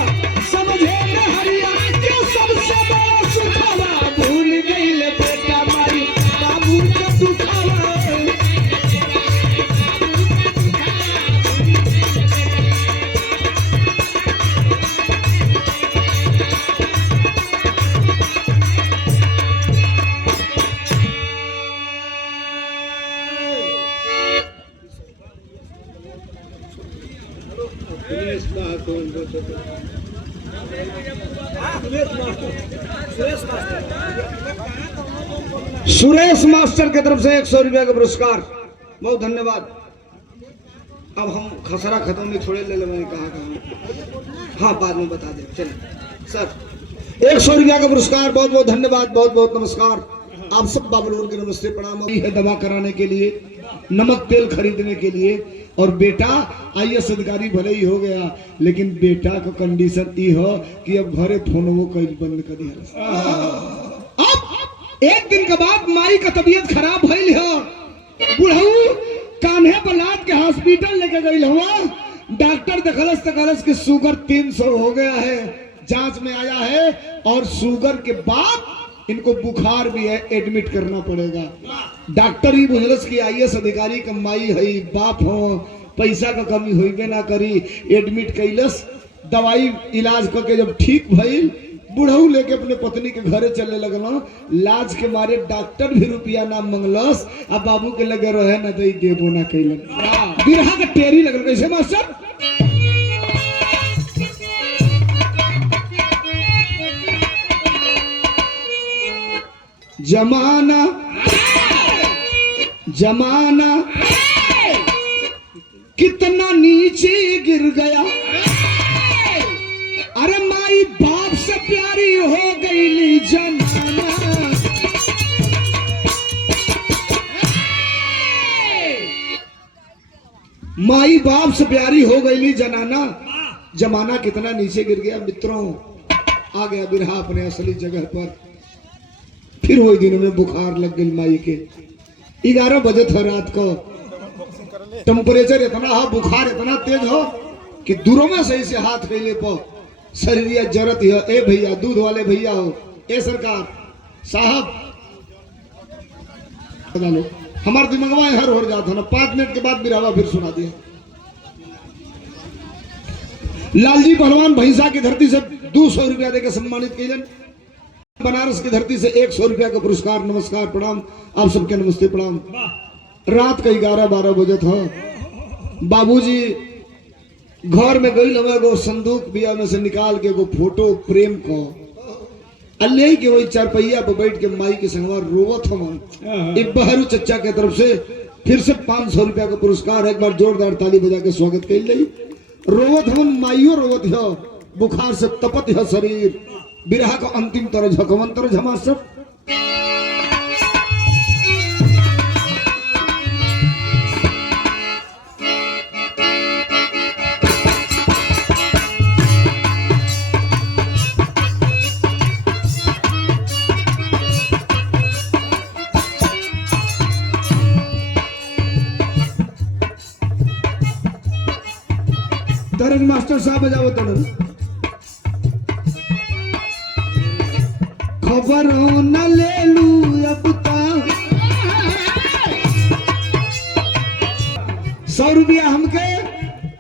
समझे में हरिया के सबसे बड़ा सुखवा भूल गई ले बेटा माई बाबू का दुखावा सुरेश मास्टर की तरफ से 100 रुपया का पुरस्कार बहुत धन्यवाद अब हम खसरा खत्म में थोड़े ले मैंने कहा हाँ बाद में बता दे चलिए सर 100 रुपया का पुरस्कार बहुत बहुत धन्यवाद बहुत बहुत नमस्कार आप सब बाबलोर के नमस्ते प्रणाम है दवा कराने के लिए नमक तेल खरीदने के लिए और बेटा आईएएस अधिकारी भले ही हो गया लेकिन बेटा का कंडीशन ये हो कि अब घरे फोन वो कहीं बंद कर दिया अब एक दिन के बाद माई का तबीयत खराब भइल हो बुढ़ऊ कान्हे पर लाद के हॉस्पिटल लेके गई हुआ डॉक्टर देखलस तकलस कि शुगर 300 हो गया है जांच में आया है और शुगर के बाद इनको बुखार भी है एडमिट करना पड़ेगा डॉक्टर ही बुझलस कि आईएएस अधिकारी का माई है बाप हो पैसा का कमी होइबे ना करी एडमिट कैलस दवाई इलाज करके जब ठीक भइल बुढ़ऊ लेके अपने पत्नी के घरे चले लगलो लाज के मारे डॉक्टर भी रुपया ना मंगलस अब बाबू के लगे रहे ना तो देबो ना कैलन बिरहा का टेरी लगल कैसे मास्टर? जमाना जमाना कितना नीचे गिर गया, अरे माई बाप से प्यारी हो गई जमाना। माई बाप से प्यारी हो गई जनाना, जमाना कितना नीचे गिर गया। मित्रों, आ गया बिरहा अपने असली जगह पर। फिर वही दिनों में बुखार लग गई माई के। 11 बजे था रात को, टेम्परेचर इतना हो, बुखार इतना तेज हो कि दूरों में सही से हाथ फैले पो शरीर जरत है। ए भैया, दूध वाले भैया हो, ए सरकार साहब, हमारे दिमाग में हर हो जाता ना। 5 मिनट के बाद बिरहा फिर सुना दिया। लालजी पहलवान भैंसा की धरती से 200 रुपया देकर सम्मानित किए। बनारस की धरती से 100 रुपया का पुरस्कार। नमस्कार प्रणाम आप सबके, नमस्ते प्रणाम। रात का 11-12 बजे था। बाबूजी घर में गई लगे गो संदूक बिया में से निकाल के गो फोटो प्रेम को अल्ले के वही चारपहिया पर बैठ के माई के संगवा रोवत हम। एक बहरू चच्चा के तरफ से फिर से 500 रुपया का पुरस्कार। एक बार जोरदार ताली बजा के स्वागत कर ली। रोवत हम, माइयो रोवत हो, बुखार से तपत है शरीर। बिरहा का अंतिम तरज कवन तरज हमार सब। तरज मास्टर साहब बजावो तरज। खबर न ले लू अब तक 100 रुपया हमके,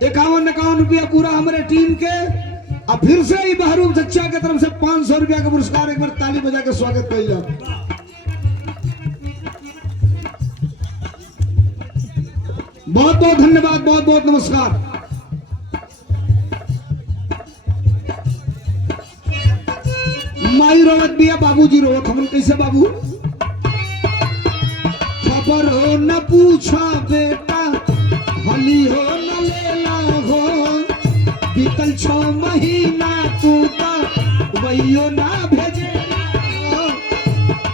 51 रुपया पूरा हमारे टीम के। अब फिर से ही बहरू चच्चा के तरफ से 500 रुपया का पुरस्कार। एक बार ताली बजा के स्वागत कर लो। बहुत बहुत धन्यवाद, बहुत बहुत नमस्कार। माई रोवत बिया, बाबूजी रोवत हमन। कैसे बाबू? खबर हो न पूछा बेटा, हली हो न लेला हो, बीतल 6 महीना तू तो वहियो ना भेजे।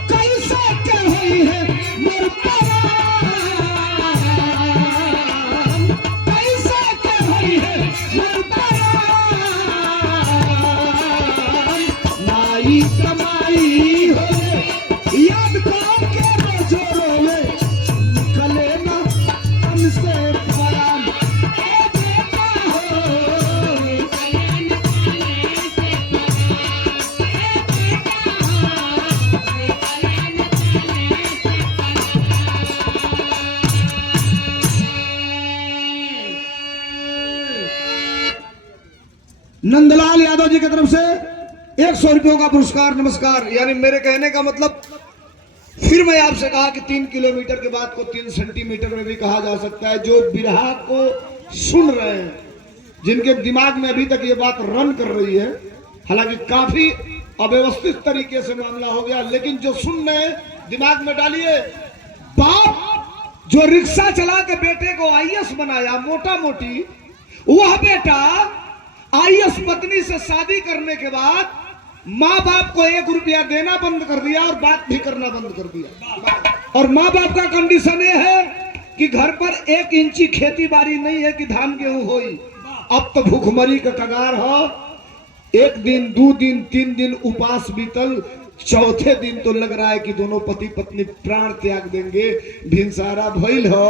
कैसे के होई है मोर परान, कैसे के होई है मोर परान। माई कमाई हो याद करके रोजो रोवे, निकले ना तन से परान। ए बेटा हो नंदलाल यादव जी की तरफ से 100 रुपयों का पुरस्कार। नमस्कार। यानी मेरे कहने का मतलब, फिर मैं आपसे कहा कि 3 किलोमीटर के बाद को 3 सेंटीमीटर में भी कहा जा सकता है। जो बिरहा को सुन रहे हैं, जिनके दिमाग में अभी तक ये बात रन कर रही है, हालांकि काफी अव्यवस्थित तरीके से मामला हो गया, लेकिन जो सुन रहे हैं दिमाग में डालिए। बाप जो रिक्शा चला के बेटे को आईएएस बनाया, मोटा मोटी, वह बेटा आईएएस पत्नी से शादी करने के बाद माँ बाप को 1 रुपया देना बंद कर दिया और बात भी करना बंद कर दिया। और माँ बाप का कंडीशन ये है कि घर पर 1 इंची खेती बाड़ी नहीं है कि धान गेहूं होई। अब तो भूखमरी का कगार हो। 1 दिन 2 दिन 3 दिन उपास बीतल, चौथे दिन तो लग रहा है कि दोनों पति पत्नी प्राण त्याग देंगे। भिनसारा भइल हो,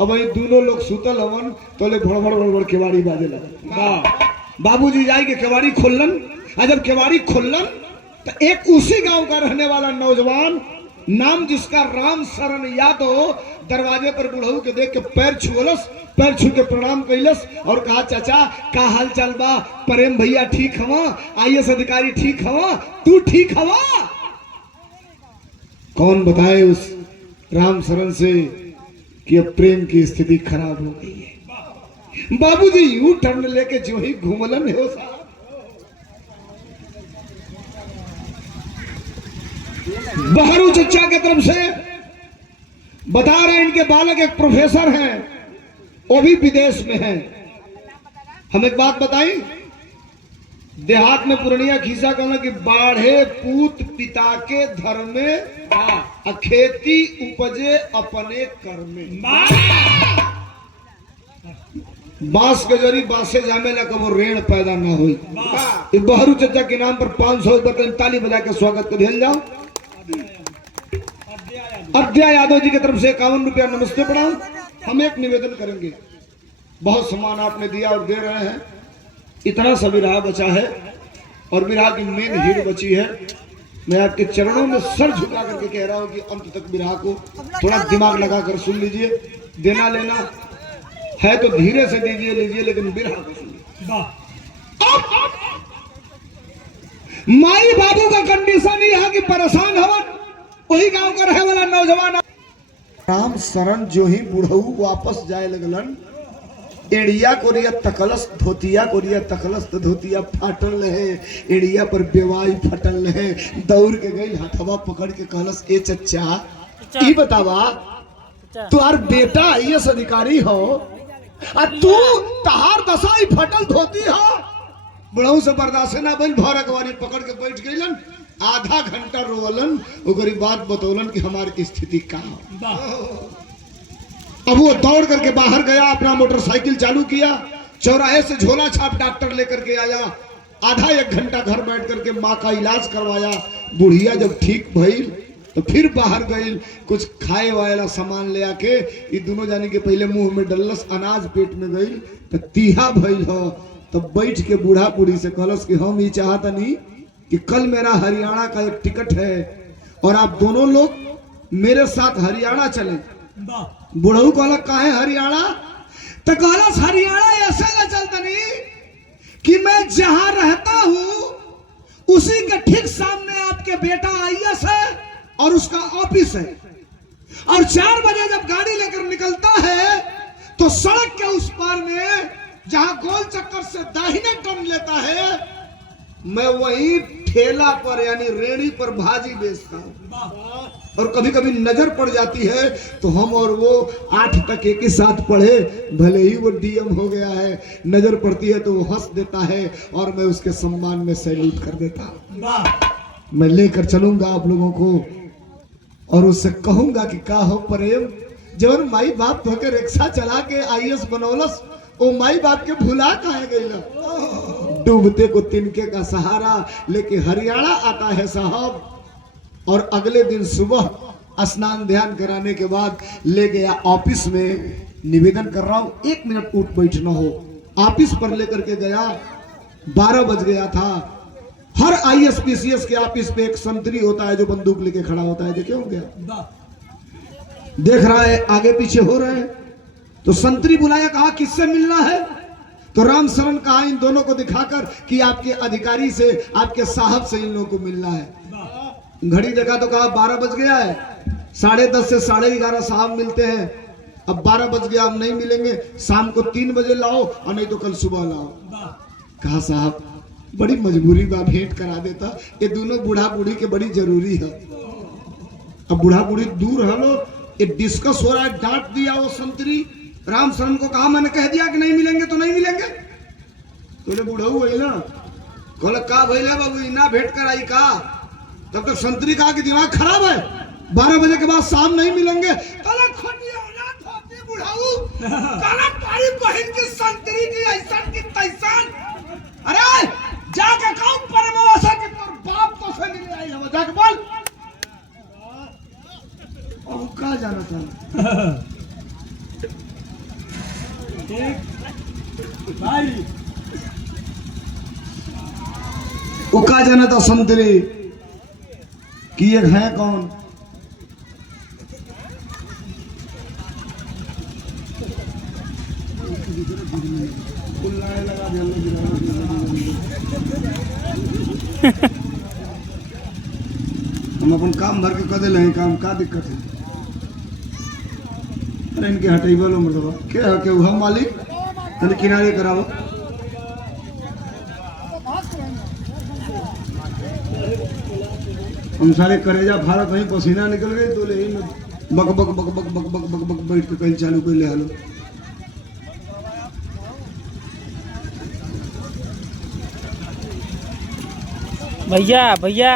अब वही दोनों लोग सुतल हवन, तो ले भड़बड़ भड़बड़ केवाड़ी बाजे लगा। बाबूजी जाई के केवाड़ी खोलन, और जब केवाड़ी खोलन तो एक उसी गांव का रहने वाला नौजवान, नाम जिसका राम शरण यादव, दरवाजे पर बुढ़ऊ के देख के पैर छुअलस, पैर छू के प्रणाम कैलस और कहा, चाचा का हाल चाल बा? प्रेम भैया ठीक हवा, आईएएस अधिकारी ठीक हवा, तू ठीक हवा? कौन बताए उस राम शरण से कि अब प्रेम की स्थिति खराब हो गई है। बाबूजी यू टर्न लेके जो ही घूमलन हो साहब, बहरू चचा की तरफ से बता रहे हैं इनके बालक एक प्रोफेसर हैं, वो भी विदेश में हैं। हम एक बात बताई, देहात में पुरनिया खीसा कहना कि बाढ़े पूत पिता के धर्म में, खेती उपजे अपने कर में। बांस के जरी बांसे जामे ला कबो रेण पैदा ना हुई। बहरू चचा के नाम पर 500 रुपए ताली बजा के स्वागत कर दिया जाओ। अद्या यादव जी की तरफ से 51 रुपया नमस्ते पढ़ाओ। हम एक निवेदन करेंगे, बहुत सम्मान आपने दिया और दे रहे हैं, इतना सा विरहा बचा है और विरहा की मेन हीरो बची है। मैं आपके चरणों में सर झुका करके कह रहा हूं कि अंत तक विरहा को थोड़ा दिमाग लगा कर सुन लीजिए। देना लेना है तो धीरे से दीजिए लीजिए, लेकिन विरहा को सुनिए। माई बाबू का कंडीशन यह है कि परेशान हवन, वही गांव का रहे वाला नौजवान राम शरण जो ही बुढ़ऊ वापस जाए लगलन, एड़िया कोरिया तकलस धोतिया कोरिया तकलस तो धोतिया फाटल है, एड़िया पर बेवाई फटल है। दौड़ के गई हथवा पकड़ के कहलस, ए चच्चा ई बतावा तुहार बेटा आईएएस अधिकारी हो और तू तहार दसाई फटल धोती हो। बुढ़ऊ से बर्दाश्त ना भइल, भरकवारी पकड़ के बैठ गईलन, आधा घंटा रोलन, ओकरी बात बतौलन कि हमारी स्थिति का हो। अब वो दौड़ करके बाहर गया, अपना मोटरसाइकिल चालू किया, चौराहे से झोला छाप डॉक्टर लेकर के आया, आधा एक घंटा घर बैठ करके माँ का इलाज करवाया। बुढ़िया जब ठीक भइल तो फिर बाहर गई, कुछ खाए वाला सामान ले आके ये दोनों जाने के पहले मुंह में डलस, अनाज पेट में गई तो तीहा भइल हो। तो बैठ के बूढ़ा बूढ़ी से कहलस कि हम ये चाहता नहीं कि कल मेरा हरियाणा का एक टिकट है और आप दोनों लोग मेरे साथ हरियाणा चलें। बुढ़ऊ कहला काहे हरियाणा? तो कहला हरियाणा ऐसे न चलता नहीं कि मैं जहां रहता हूं उसी के ठीक सामने आपके बेटा आईएएस है और उसका ऑफिस है, और 4 बजे जब गाड़ी लेकर निकलता है तो सड़क के उस पार में जहां गोल चक्कर से दाहिने टर्न लेता है, मैं वही ठेला पर यानी रेड़ी पर भाजी बेचता हूं। और कभी कभी नजर पड़ जाती है तो हम और वो 8 तक एक ही साथ पढ़े, भले ही वो डीएम हो गया है, नजर पड़ती है तो वो हंस देता है और मैं उसके सम्मान में सैल्यूट कर देता हूं। मैं लेकर चलूंगा आप लोगों को और उससे कहूंगा कि का हो प्रेम, जब माई बाप धोके रिक्शा चला के आईएएस बनौलस, ओ माई बाप के भुला कहे गई, डूबते को तिनके का सहारा लेके हरियाणा आता है साहब। और अगले दिन सुबह स्नान ध्यान कराने के बाद ले गया ऑफिस में। निवेदन कर रहा हूं 1 मिनट उठ बैठना हो। ऑफिस पर लेकर के गया, 12 बज गया था। हर आईएएस पीसीएस के ऑफिस पे एक संतरी होता है जो बंदूक लेके खड़ा होता है, देखे होंगे, देख रहा है आगे पीछे हो रहे हैं। तो संतरी बुलाया, कहा किससे मिलना है? तो राम शरण कहा इन दोनों को दिखाकर कि आपके अधिकारी से, आपके साहब से इन लोगों को मिलना है। घड़ी देखा तो कहा 12 बज गया है, 10:30 से 11:30 साहब मिलते हैं। अब 12 बज गया, अब नहीं मिलेंगे, शाम को 3 बजे लाओ और नहीं तो कल सुबह लाओ। कहा साहब बड़ी मजबूरी बा, भेंट करा देता, ये दोनों बूढ़ा बूढ़ी के बड़ी जरूरी है। अब बूढ़ा बूढ़ी दूर हलो, ये डिस्कस हो रहा है। डांट दिया वो संतरी, राम शरण को कहा मैंने कह दिया कि नहीं मिलेंगे तो नहीं मिलेंगे। तो बूढ़ा वही ना कहला का भैया बाबू इना भेंट कराई का? तब तक संतरी कहा कि दिमाग खराब है, 12 बजे के बाद शाम नहीं मिलेंगे। संतरी की ऐसा की तैसान, अरे जाके कहूं परमवासा के तोर बाप तो से मिल आई हो, जाके बोल। और का जाना था भाई, वो का जाना था संतरी कि ये है कौन? हम अपन काम भर के कर दे, काम का दिक्कत है? ट्रेन के हटेबल मर्दवा क्या के हम मालिक तने किनारे करावो हम सारे करेजा भारत वहीं पसीना निकल गए तो ले बक बक बक बक बक बक बक बक बैठ के कहीं चालू कर ले हालो भैया भैया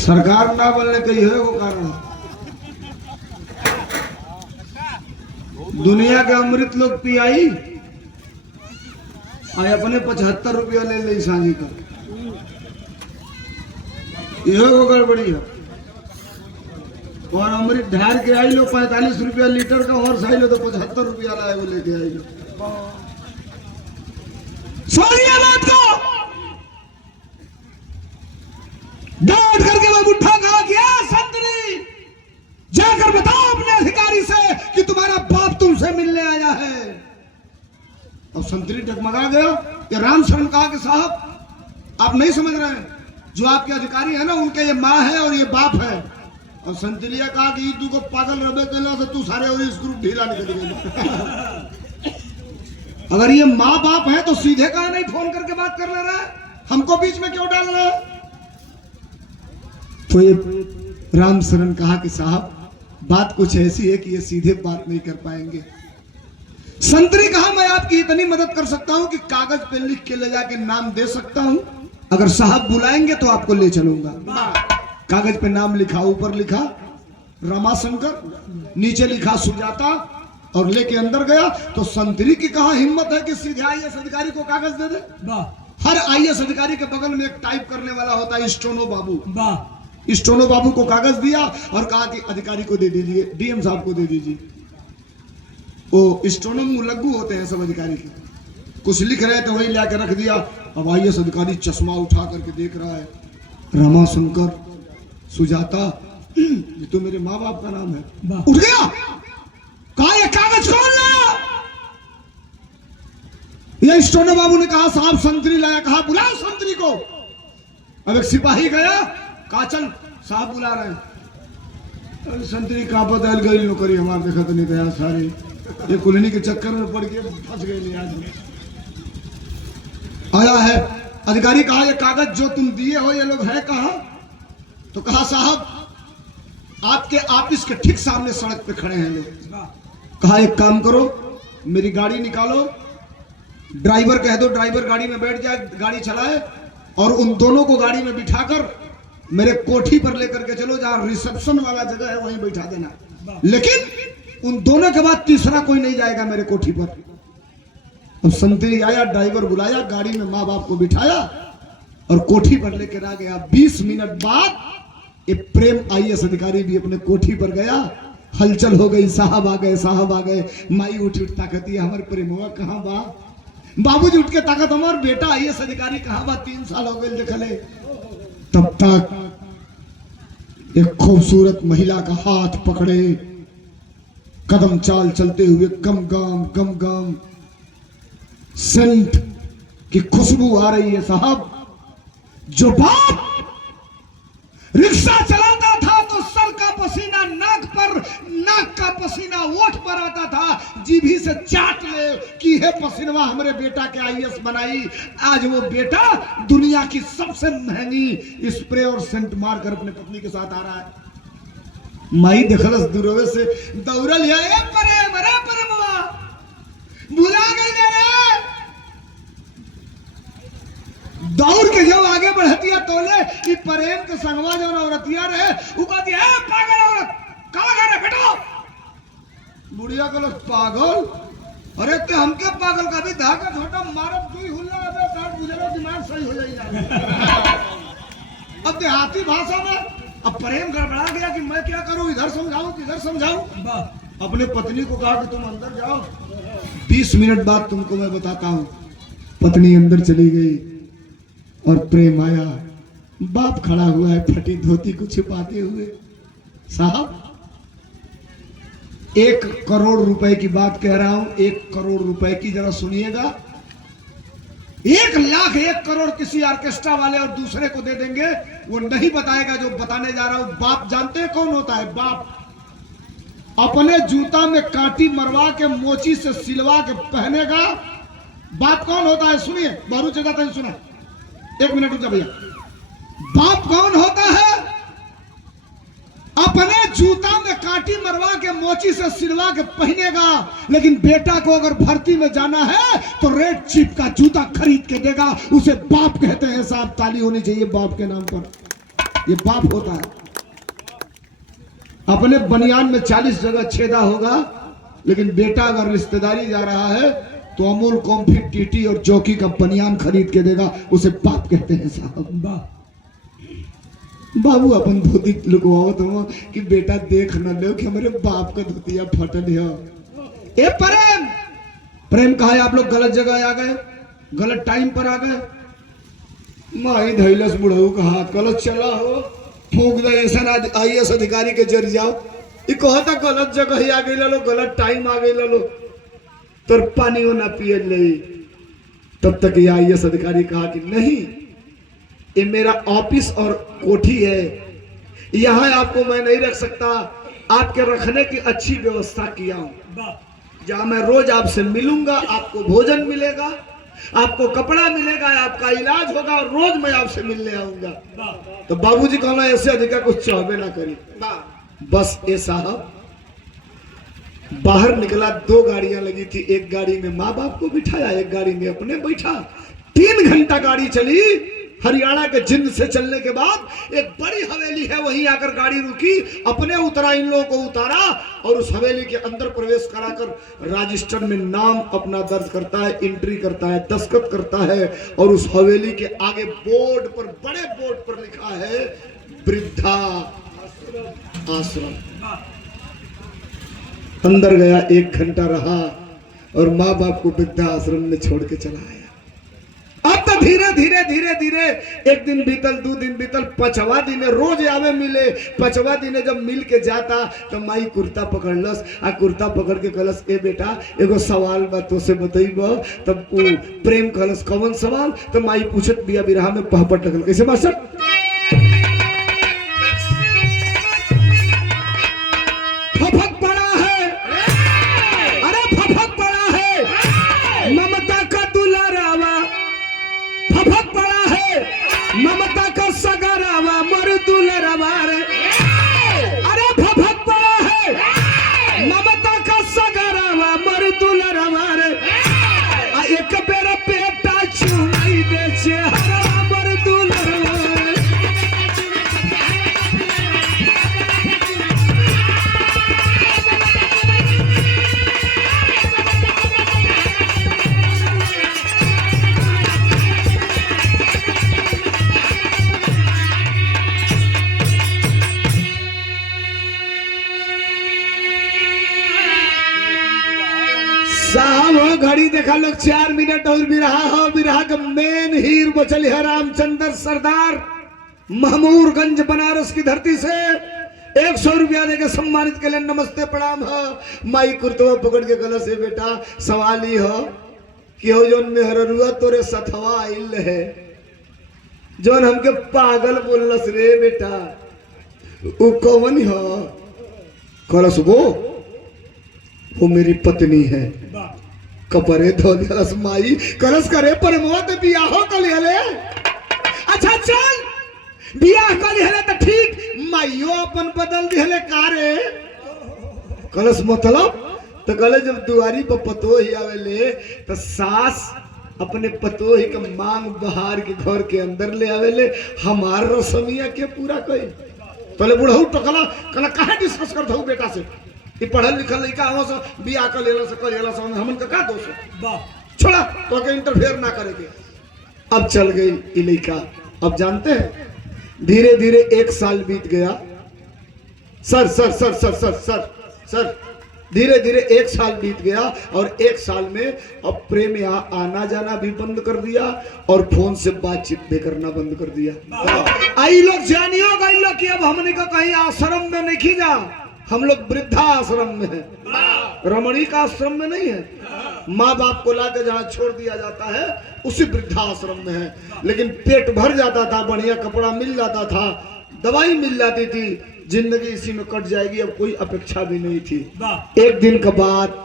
सरकार ना बोलने का यही वो कारण है दुनिया के अमृत लोग पियाई और अपने 75 रुपया ले ले सांझी का यह वो गड़बड़ी है और अमृत ढार के आई लो 45 रुपया लीटर का और सही लो तो 75 रुपया लाए वो लेके आई लो सोनिया बात को डांट करके वो मुट्ठा कहा गया संतरी जाकर बताओ अपने अधिकारी से कि तुम्हारा बाप तुमसे मिलने आया है। अब संतरी डगमगा गया ये राम शरण कहा कि साहब आप नहीं समझ रहे हैं जो आपके अधिकारी है ना उनके ये माँ है और ये बाप है। और संतरिया कहा कि तू को पागल रबे कहला से तू सारे और इस ग्रुप ढीला निकल गए अगर ये माँ बाप है तो सीधे कहा नहीं फोन करके बात कर ले रहा है हमको बीच में क्यों डाल रहा है। तो ये राम शरण कहा कि साहब बात कुछ ऐसी है कि ये सीधे बात नहीं कर पाएंगे। संतरी कहा मैं आपकी इतनी मदद कर सकता हूं कि कागज पे लिख के ले जाके नाम दे सकता हूं अगर साहब बुलाएंगे तो आपको ले चलूंगा। कागज पे नाम लिखा ऊपर लिखा रमाशंकर नीचे लिखा सुजाता और लेके अंदर गया तो संतरी की कहा हिम्मत है कि सीधे आईएएस अधिकारी को कागज दे दे। हर आईएएस अधिकारी के बगल में एक टाइप करने वाला होता है स्टोनो बाबू। स्टोनो बाबू को कागज दिया और कहा कि अधिकारी को दे दीजिए डीएम साहब को दे दीजिए। वो स्टोनो मुलग्गू होते हैं सब अधिकारी के कुछ लिख रहे थे वही लाके रख दिया। अब आईएएस अधिकारी चश्मा उठा करके देख रहा है रमाशंकर सुजाता ये तो मेरे माँ बाप का नाम है। उठ गया कहा ये कागज कौन लाया। ये स्टोनो बाबू ने कहा साहब संतरी लाया। कहा बुलाओ संतरी को। अब एक सिपाही गया कहा चल साहब बुला रहे हैं। संतरी कहा बदल गई नौकरी हमारे देखा तो नहीं गया सारे ये कुलनी के चक्कर में पड़ के फंस गए। आज आया है अधिकारी कहा ये कागज जो तुम दिए हो ये लोग है कहा। तो कहा साहब आपके ऑफिस के ठीक सामने सड़क पे खड़े हैं लोग। कहा एक काम करो मेरी गाड़ी निकालो ड्राइवर कह दो ड्राइवर गाड़ी में बैठ जाए गाड़ी चलाए और उन दोनों को गाड़ी में बिठाकर मेरे कोठी पर लेकर के चलो जहां रिसेप्शन वाला जगह है वहीं बैठा देना लेकिन उन दोनों के बाद तीसरा कोई नहीं जाएगा मेरे कोठी पर। अब संतरी आया ड्राइवर बुलाया गाड़ी में माँ बाप को बिठाया और कोठी पर लेकर आ गया। 20 मिनट बाद ये प्रेम आईएएस अधिकारी भी अपने कोठी पर गया। हलचल हो गई साहब आ गए साहब आ गए। माई उठ उठ ताकती हमारे प्रेमवा कहाँ बा। बाबूजी उठ के ताकत हमार बेटा आईएएस अधिकारी कहाँ बा 3 साल हो गए देखले। तब तक एक खूबसूरत महिला का हाथ पकड़े कदम चाल चलते हुए गम गम सेंट की खुशबू आ रही है। साहब जो बाप रिक्शा चलाता था तो सर का पसीना नाक का पसीना ओठ पर आता था जीभी से चाट ले कि है पसीनवा हमारे बेटा के आईएएस बनाई। आज वो बेटा दुनिया की सबसे महंगी स्प्रे और सेंट मारकर अपने पत्नी के साथ आ रहा है। माई देखलस दूरवे से दौड़ल है परे बाबा बुला गई रे। दौड़ के जब आगे बढ़तिया तोले कि प्रेम के संगवा जो औरतिया रहे वो कहती है पागल औरत कहां गए बेटा। बुढ़िया को पागल अरे ते हमके पागल का भी धागा छोटा मारब तू ही हुल्ला अबे तार गुजरो दिमाग सही हो जाएगा। अब देहाती भाषा में अब प्रेम गड़बड़ा गया कि मैं क्या करूं इधर समझाऊं किधर समझाऊं। अपने पत्नी को कहा कि तुम अंदर जाओ 20 मिनट बाद तुमको मैं बताता हूं। पत्नी अंदर चली गई और प्रेम आया। बाप खड़ा हुआ है फटी धोती को छिपाते हुए। साहब 1 करोड़ रुपए की बात कह रहा हूं 1 करोड़ रुपए की जरा सुनिएगा। 1,01,00,000 किसी ऑर्केस्ट्रा वाले और दूसरे को दे देंगे, वो नहीं बताएगा जो बताने जा रहा हूं। बाप जानते हैं कौन होता है? बाप अपने जूता में कांटी मरवा के मोची से सिलवा के पहनेगा। बाप कौन होता है? सुनिए, बारू जगह तक सुना, 1 मिनट रुक जा भैया। बाप कौन होता है? अपने जूता में कांटी मरवा के मोची से सिलवा के पहनेगा, लेकिन बेटा को अगर भर्ती में जाना है तो रेड चिप का जूता खरीद के देगा। उसे बाप कहते हैं साहब। ताली होनी चाहिए बाप के नाम पर। ये बाप होता है। अपने बनियान में 40 जगह छेदा होगा, लेकिन बेटा अगर रिश्तेदारी जा रहा है तो अमूल कॉम्फिट टीटी और जॉकी का बनियान खरीद के देगा। उसे बाप कहते हैं साहब। बाबू अपन धोती लुकवाओ तुम कि बेटा देख न लो कि हमारे बाप का धोतिया फटल है। ए प्रेम, प्रेम कहा है आप लोग गलत जगह आ गए, गलत टाइम पर आ गए। माई धैलस बुढ़ऊ कहा गलत चला हो, फूक दे ऐसा IAS अधिकारी के जर जाओ। ये कहा था गलत जगह ही आ गई लो, गलत टाइम आ गई लो, तो पानी हो ना पिए ले। तब तक ये IAS अधिकारी कहा कि नहीं, ये मेरा ऑफिस और कोठी है, यहाँ आपको मैं नहीं रख सकता। आपके रखने की अच्छी व्यवस्था किया हूं, जहां मैं रोज आपसे मिलूंगा, आपको भोजन मिलेगा, आपको कपड़ा मिलेगा, आपका इलाज होगा, और रोज मैं आपसे मिलने आऊंगा। तो बाबूजी कहना ऐसे अधिकार कुछ चाहबे ना करी। बस ए साहब बाहर निकला, 2 गाड़ियां लगी थी। एक गाड़ी में माँ बाप को बिठाया, एक गाड़ी में अपने बैठा। 3 घंटा गाड़ी चली। हरियाणा के जिंद से चलने के बाद एक बड़ी हवेली है, वहीं आकर गाड़ी रुकी। अपने उतरा, इन लोगों को उतारा और उस हवेली के अंदर प्रवेश कराकर रजिस्टर में नाम अपना दर्ज करता है, एंट्री करता है, दस्तखत करता है। और उस हवेली के आगे बोर्ड पर, बड़े बोर्ड पर लिखा है वृद्धा आश्रम। अंदर गया, 1 घंटा रहा और माँ बाप को वृद्धा आश्रम में छोड़ के चला आया। अब तो धीरे धीरे धीरे धीरे 1 दिन बीतल, 2 दिन बीतल, 5वां दिन रोज आवे मिले। 5वां दिन जब मिल के जाता तो माई कुर्ता पकड़लस, आ कुर्ता पकड़ के कहलस, ए बेटा एगो सवाल बा तो से बताइब। तब वो प्रेम कहलस, कौन सवाल? तो माई पूछत बिया बिरहा में पहपट लगल। कैसे मास्टर? फफक पड़ा है, अरे फफक पड़ा है ममता का दुलारावा, फफक पड़ा है ममता का सगरावा, मर दुलारावा रे। अरे फफक पड़ा है ममता का सगरावा, मर दुलारावा रे। एक बेरा पेटा चुमाई दे चेहरा, मर दुलारावा रे। साहब घड़ी देखा लोग 4 मिनट और बिरहा हो। बिरहा का मेन हीर बचल है रामचंद्र सरदार, महमूरगंज बनारस की धरती से 100 रुपया देके सम्मानित के लिए नमस्ते प्रणाम है। माई कुर्तवा पकड़ के गला से, बेटा सवाल ही हो कि हो जोन मेहरुआ तोरे सथवा आइल है, जोन हमके पागल बोलस रे बेटा, वो कौन हो? कहलस वो मेरी पत्नी है। कपरे धो दिलस माई, करस करे पर मोत बियाहो कर ले। अच्छा चल बियाह कर ले तो ठीक, माइयो अपन बदल दिले का रे? कलस मतलब तो कल जब दुआरी पर पतो ही आवेले तो सास अपने पतो ही का मांग बहार के घर के अंदर ले आवेले। हमार रसमिया के पूरा कई तो बुढ़ऊ तो कला कहा डिस्कस करता हूँ बेटा से, ये पढ़ल लिखल लड़का हो से बियाह कर लेला से कर लेला से हमन का दोष है? छोड़ा तो के इंटरफेयर ना करेंगे। अब चल गई ये लड़का। अब जानते हैं धीरे धीरे 1 साल बीत गया। Sir sir sir sir sir sir sir धीरे धीरे 1 साल बीत गया और 1 साल में अब प्रेम यहाँ आना जाना भी बंद कर दिया और फोन से बातचीत भी करना बंद कर दिया। आई लोग जानियो गई लोग कि अब हमने का कहीं आश्रम में नहीं जा, हम लोग वृद्धा आश्रम में है, रमणीक आश्रम में नहीं है। माँ बाप को लाकर जहाँ छोड़ दिया जाता है उसी वृद्धाश्रम में है। लेकिन पेट भर जाता था, बढ़िया कपड़ा मिल जाता था, दवाई मिल जाती थी, जिंदगी इसी में कट जाएगी, अब कोई अपेक्षा भी नहीं थी। एक दिन के बाद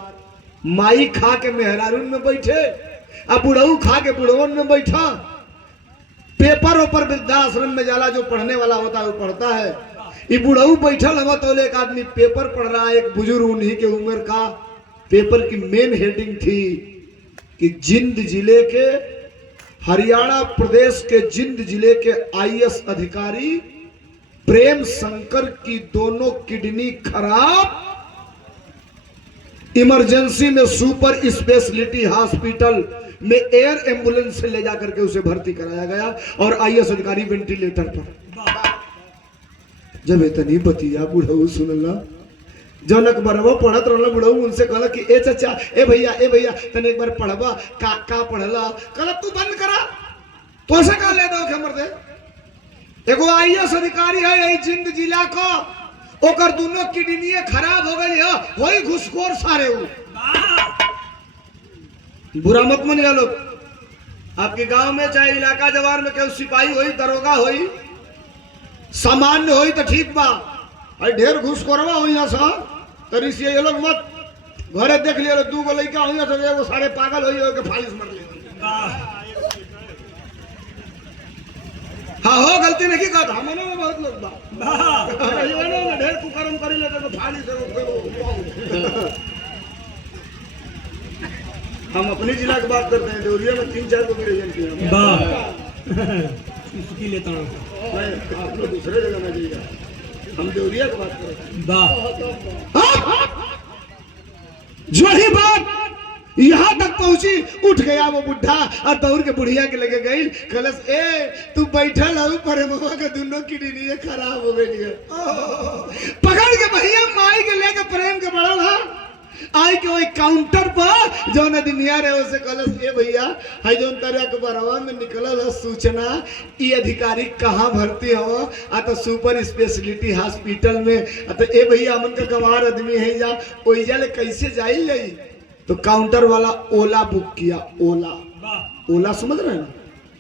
माई खा के मेहरारून में बैठे, अब बुढ़ऊ खा के बुढ़वन में बैठा। पेपर ऊपर वृद्धाश्रम में जाला, जो पढ़ने वाला होता है वो पढ़ता है। ये बुढ़ऊ बैठल हवा तो एक आदमी पेपर पढ़ रहा है, एक बुजुर्ग उन्हीं के उम्र का। पेपर की मेन हेडिंग थी कि जिंद जिले के, हरियाणा प्रदेश के जिंद जिले के आईएएस अधिकारी प्रेम शंकर की दोनों किडनी खराब, इमरजेंसी में सुपर स्पेशलिटी हॉस्पिटल में एयर एम्बुलेंस से ले जाकर के उसे भर्ती कराया गया और आईएएस अधिकारी वेंटिलेटर पर। जब इतनी बतिया बुढ़ऊ सुनला, जनक बरवा पढ़त रहला, बुढ़ऊ उनसे कहला कि ए चाचा, ए भैया तने एक बार पढ़वा, का पढ़ला? कहला तू बंद करा, तो ऐसे का ले दो के मर्दे। एगो आईएएस अधिकारी है यही जिंद जिला को, ओकर दोनों किडनी खराब हो गई है, वही घुसखोर सारे हो। बुरा मत मानिए लोग, आपके गांव में चाहे इलाका जवार में केहू सिपाही होई, दरोगा होई, सामान्य होई तो ठीक बा, अरे ढेर घुसखोरवा हो यहाँ सा तरी से ये लोग मत घरे देख लिया, दू गो लड़का हो यहाँ से, वो सारे पागल होई हो के फालिस मर ले। हाँ हो गलती नहीं कहता, हमने में बहुत लोग बा ढेर कुकर्म करी लेते तो फालिस हम अपने जिला की बात करते हैं, देवरिया में 3-4 को गिरे इसकी लेता हूँ मैं, आप लोग दूसरे जगह में जाइएगा, हम देवरिया की बात करें। जो ही बात यहाँ तक पहुंची, उठ गया वो बुढ़ा और दौड़ के बुढ़िया के लगे गई, कलश ए तू बैठल हो, पर ममा के दोनों किडनी खराब हो गई है। पकड़ के भैया माई के लेके प्रेम के बढ़ल है, आई के वही काउंटर पर जो नदिनिया रहे उसे कलश ए भैया है जो तरह के बरवा में निकलल है सूचना, ये अधिकारी कहाँ भर्ती हो, आ तो सुपर स्पेशलिटी हॉस्पिटल में, आ तो ए भैया हमन का गंवार आदमी है जा, ओइजा ले कैसे जाई ले? तो काउंटर वाला ओला बुक किया, ओला समझ रहे हैं ना,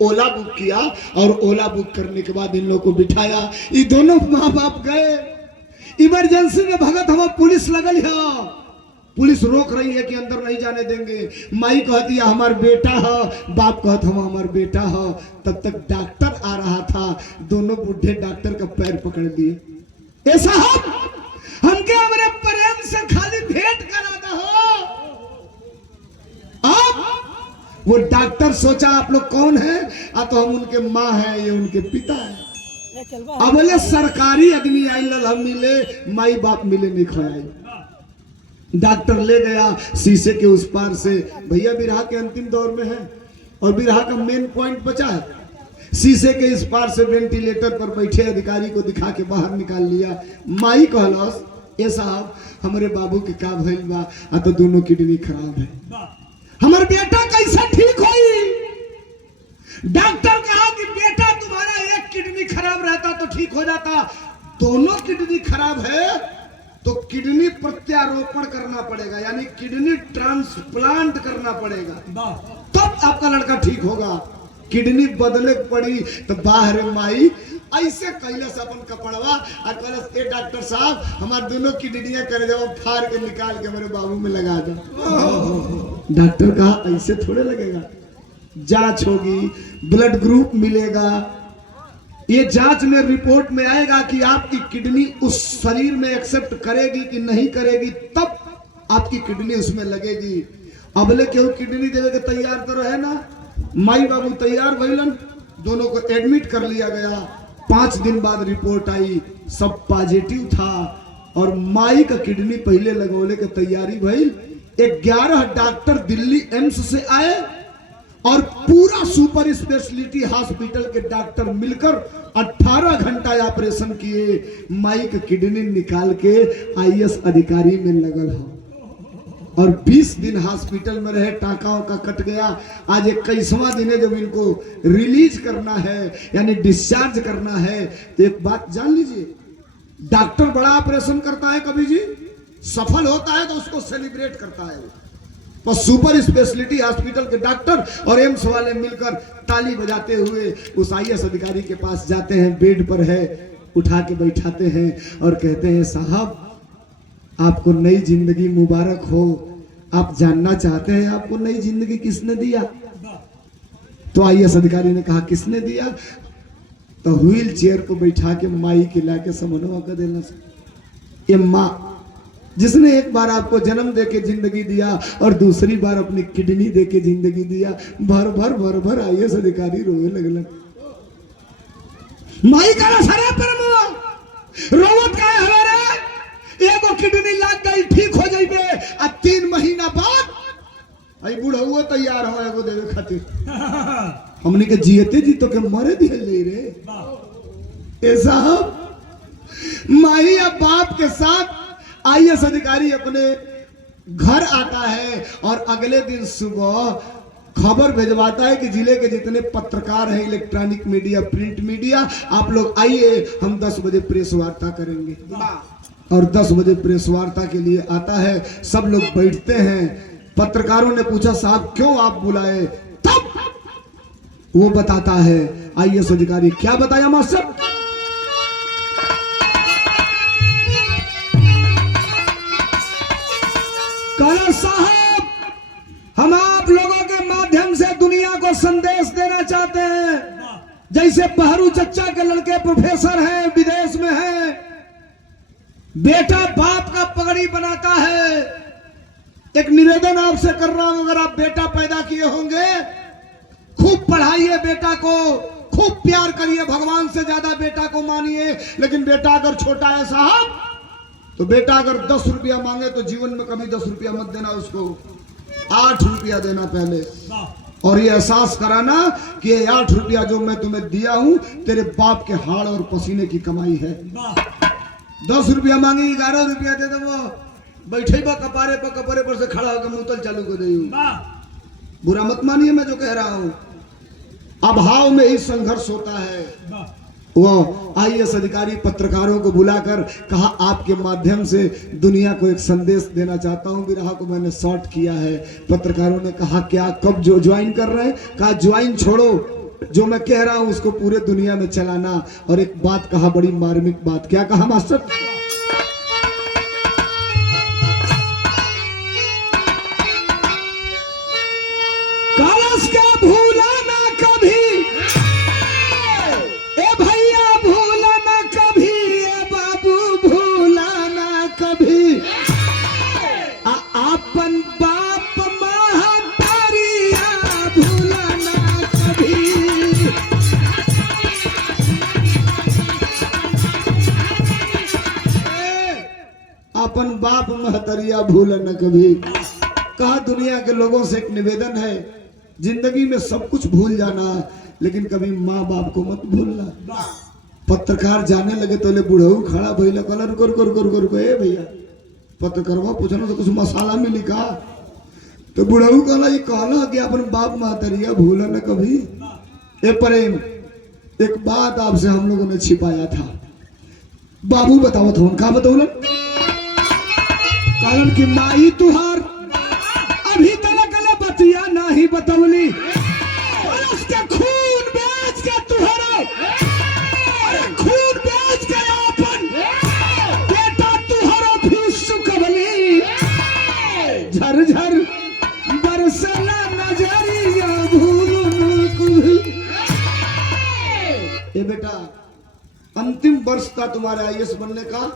ओला बुक किया और ओला बुक करने के बाद इन लोगों को बिठाया। ये दोनों माँ बाप गए, इमरजेंसी में भगत हम पुलिस लगल है, पुलिस रोक रही है कि अंदर नहीं जाने देंगे। माई कहती है हमार बेटा है, बाप कहता हम हमार बेटा है। तब तक डॉक्टर आ रहा था, दोनों बुढ़े डॉक्टर का पैर पकड़ लिए, ऐसा हमके हमारे प्रेम से खाली भेंट करा दो। आप वो डॉक्टर सोचा आप लोग कौन है, तो हम उनके माँ हैं, ये उनके पिता है। अब बोले सरकारी आदमी आई हम मिले, माई बाप मिले नहीं खाए। डॉक्टर ले गया शीशे के उस पार से, भैया बिरहा के अंतिम दौर में है और बिरहा का मेन पॉइंट बचा है। शीशे के इस पार से वेंटिलेटर पर बैठे अधिकारी को दिखा के बाहर निकाल लिया। माई कहलस ए साहब हमारे बाबू के का भइल बा, तो दोनों किडनी खराब है, हमार बेटा कैसे ठीक होई? डॉक्टर कहा कि बेटा तुम्हारा एक किडनी खराब रहता तो ठीक हो जाता, दोनों किडनी खराब है तो किडनी प्रत्यारोपण करना पड़ेगा, यानी किडनी ट्रांसप्लांट करना पड़ेगा, तब आपका लड़का ठीक होगा। किडनी बदले पड़ी तो बाहर माई ऐसे कैलस अपन कपड़वा और कहलस ए डॉक्टर साहब हमारे दोनों किडनियां कर दो, फाड़ के निकाल के मेरे बाबू में लगा दो। डॉक्टर कहा ऐसे थोड़े लगेगा, जांच होगी, ब्लड ग्रुप मिलेगा, ये जांच में रिपोर्ट में आएगा कि आपकी किडनी उस शरीर में एक्सेप्ट करेगी कि नहीं करेगी, तब आपकी किडनी उसमें लगेगी। अबले केहू किडनी देवे के तैयार तो रहे ना, माई बाबू तैयार भइलन, दोनों को एडमिट कर लिया गया। 5 दिन बाद रिपोर्ट आई, सब पॉजिटिव था और माई का किडनी पहले लगौले के तैयारी भइल। 11 डॉक्टर दिल्ली एम्स से आए और पूरा सुपर स्पेशलिटी हॉस्पिटल के डॉक्टर मिलकर 18 घंटा ऑपरेशन किए, माई का किडनी निकाल के आईएएस अधिकारी में लगल है और 20 दिन हॉस्पिटल में रहे, टाकाओं का कट गया। आज 21वां दिन है जब इनको रिलीज करना है यानी डिस्चार्ज करना है। तो एक बात जान लीजिए, डॉक्टर बड़ा ऑपरेशन करता है कभी जी, सफल होता है तो उसको सेलिब्रेट करता है, और सुपर स्पेशलिटी हॉस्पिटल के डॉक्टर और एम्स वाले मिलकर ताली बजाते हुए उस आईएएस अधिकारी के पास जाते हैं। बेड पर है, उठा के बैठाते हैं और कहते हैं साहब आपको नई जिंदगी मुबारक हो। आप जानना चाहते हैं आपको नई जिंदगी किसने दिया? तो आईएएस अधिकारी ने कहा किसने दिया? तो व्हील चेयर को बैठा के माई के लाके समनवा कर देना। ये माँ जिसने एक बार आपको जन्म देके जिंदगी दिया और दूसरी बार अपनी किडनी देके जिंदगी दिया। भर भर आईएएस अधिकारी रोवे लगलन। माई का सरे पर रोवत का है रे, एगो किडनी लाग गई ठीक हो जाइबे आ 3 महीना बाद आई बुढ़ऊ तैयार हो एगो देवे खातिर। हमने के जियते जी तो के मरे दिए ले रे। ए साहब माई या बाप के साथ आईएएस अधिकारी अपने घर आता है और अगले दिन सुबह खबर भेजवाता है कि जिले के जितने पत्रकार हैं, इलेक्ट्रॉनिक मीडिया, प्रिंट मीडिया, आप लोग आइए, हम 10 बजे प्रेस वार्ता करेंगे। और 10 बजे प्रेस वार्ता के लिए आता है। सब लोग बैठते हैं। पत्रकारों ने पूछा साहब क्यों आप बुलाए? तब वो बताता है आईएएस अधिकारी। क्या बताया मास्टर? कला साहब हम आप लोगों के माध्यम से दुनिया को संदेश देना चाहते हैं। जैसे बहरू चच्चा के लड़के प्रोफेसर हैं, विदेश में हैं, बेटा बाप का पगड़ी बनाता है। एक निवेदन आपसे कर रहा हूं, अगर आप बेटा पैदा किए होंगे खूब पढ़ाइए बेटा को, खूब प्यार करिए, भगवान से ज्यादा बेटा को मानिए। लेकिन बेटा अगर छोटा है साहब तो बेटा अगर 10 रुपया मांगे तो जीवन में कभी 10 रुपया मत देना उसको, 8 रुपया देना पहले। और ये एहसास कराना कि ये 8 रुपया जो मैं तुम्हें दिया हूं तेरे बाप के हाड़ और पसीने की कमाई है। 10 रुपया मांगे 11 रुपया दे दो, बैठे बा कपारे पर से खड़ा होकर मुतल चालू कर दे। बुरा मत मानिए मैं जो कह रहा हूं। अभाव में ही संघर्ष होता है। वो आईएएस अधिकारी पत्रकारों को बुलाकर कहा आपके माध्यम से दुनिया को एक संदेश देना चाहता हूं। बिरहा को मैंने शॉर्ट किया है। पत्रकारों ने कहा क्या, कब जो ज्वाइन कर रहे हैं? कहा ज्वाइन छोड़ो, जो मैं कह रहा हूं उसको पूरे दुनिया में चलाना। और एक बात कहा, बड़ी मार्मिक बात। क्या कहा मास्टर? कलश का भूला ना कभी, ए भैया भूला ना कभी, ए बाबू भूला ना कभी, अपन बाप महतारिया भूला ना कभी। अपन बाप महतरिया भूला न कभी। कहा दुनिया के लोगों से एक निवेदन है, जिंदगी में सब कुछ भूल जाना लेकिन कभी माँ बाप को मत भूलना। पत्रकार जाने लगे तो ले बुढ़ऊ खड़ा भइला, कहला रुको ए भैया पत्रकारवा पूछना तो कुछ मसाला मिली का? तो बुढ़ऊ कहला ये कहला कि अपन बाप महतरिया भूला न कभी। ए प्रेम, एक बात आपसे हम लोगों ने छिपाया था। बाबू बतावत हो का बतौलन? कारण कि माई तुहार अभी तक बतिया नहीं बतौली, उसके खून बेच के तुहरा खून बेच के अपन बेटा तुहरा भी सुकबली। झरझर बरसला नजरिया भूल कुभी। ए बेटा, अंतिम वर्ष था तुम्हारे आईएएस बनने का।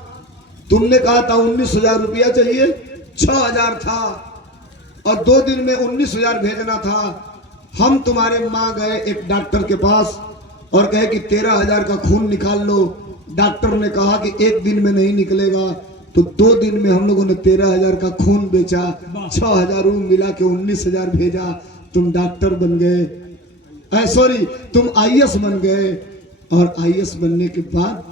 तुमने कहा था 19,000 रुपया चाहिए, 6,000 था और 2 दिन में 19,000 भेजना था। हम तुम्हारे माँ गए एक डॉक्टर के पास और कहे कि 13,000 का खून निकाल लो। डॉक्टर ने कहा कि 1 दिन में नहीं निकलेगा, तो 2 दिन में हम लोगों ने 13,000 का खून बेचा, 6,000 मिला के 19,000 भेजा। तुम डॉक्टर बन गए, सॉरी तुम आईएएस बन गए। और आईएएस बनने के बाद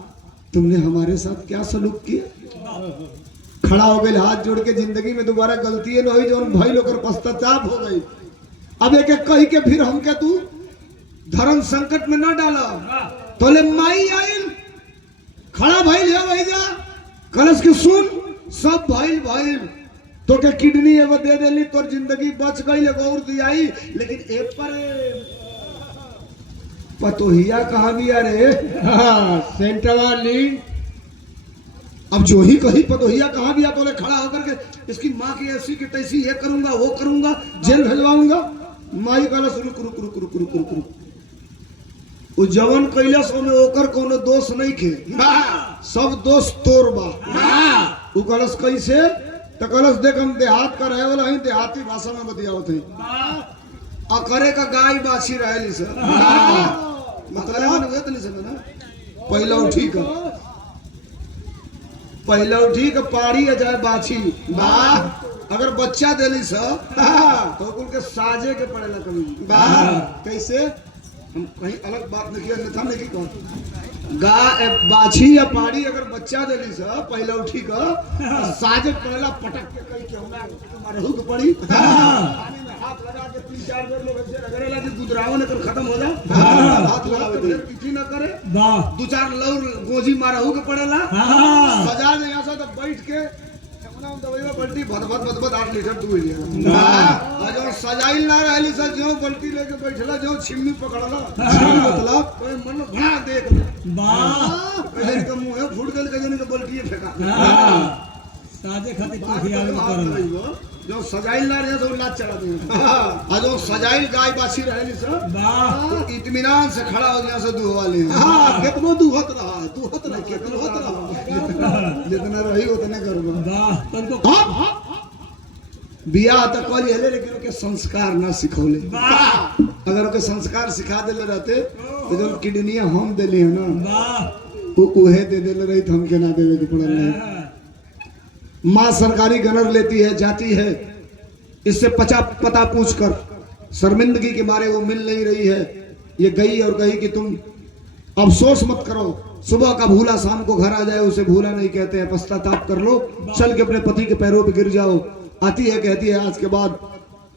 तुमने हमारे साथ क्या सलूक किया? खड़ा हो गए हाथ जोड़ के, जिंदगी में दोबारा गलती न हुई जो भाई लोग पश्चाताप हो गई। अब एक एक कही के फिर हम क्या तू धर्म संकट में न डाला। तोले माई आइल खड़ा भाई ले वही जा कलश के सुन सब भाई तो के किडनी है वो दे देली तोर जिंदगी बच गई और दियाई। लेकिन एक पर पतोहिया कहाँ भी अरे सेंटर ली अब जो ही कही पतोहिया कहाँ भी बोले खड़ा होकर के इसकी माँ की ऐसी की तैसी ये करूंगा वो करूंगा जेल भेजवाऊंगा। माई कहला रुक रुक रुक रुक रुक रुक रुक वो जवन कैलस में ओकर कोनो दोष नहीं खे सब दोष तोर बा। वो कहलस कैसे तो कहलस देख हम देहात का रहे वाला है देहाती भाषा में बतियावत है अकरे का गाय बाछी रहेली सर मतलब मैंने वे तो नहीं समझ ना पहला उठी का पाड़ी है जाए बाछी अगर बच्चा देली सर तो कुल के साजे के पड़ेला कभी कैसे हम कहीं अलग बात नहीं किया अन्यथा नहीं कौन गाय बाछी या पाड़ी अगर बच्चा देली सर पहला उठी का साजे पड़ेला पटक के कहीं क्यों मारे हुक पड़ी हाथ लगा के 3-4 बेर लोग ऐसे रगड़ेला कि गुदरावन कर खत्म हो जा हाथ लगावे तो पीछी न करे 2-4 लौर गोजी मारा हुक पड़ेला सजा दे ऐसा तो बैठ के अपना दवाईवा बल्टी भद 8 लीटर दूध लिया और जो सजाइल ना रहली सर जो बल्टी लेके बैठला जो छिमनी पकड़ला मतलब कोई मन भड़ा देख वाह कहीं के मुंह फूट गेल कहीं के बल्टी फेंका साजे खातिर कोठिया में करल जो सजाइल ना रहे तो लात चढ़ा दे और जो सजाइल गाय बाछी रहली सर वाह तो इत्मीनान से खड़ा हो गया से दुहवा ले कितना दुहत रहा जितना रही उतने करबा वाह तुमको बियाह तो कल हेले लेकिन ओके संस्कार ना सिखौले अगर ओके संस्कार सिखा देले रहते तो जो किडनी हम देली है ना वाह वो उहे दे देले रही तो हम के ना देवे के पड़ल नहीं। माँ सरकारी गनर लेती है जाती है इससे पता पूछकर शर्मिंदगी के मारे वो मिल नहीं रही है ये गई और कही कि तुम अफसोस मत करो सुबह का भूला शाम को घर आ जाए उसे भूला नहीं कहते हैं पश्चाताप कर लो चल के अपने पति के पैरों पे गिर जाओ। आती है कहती है आज के बाद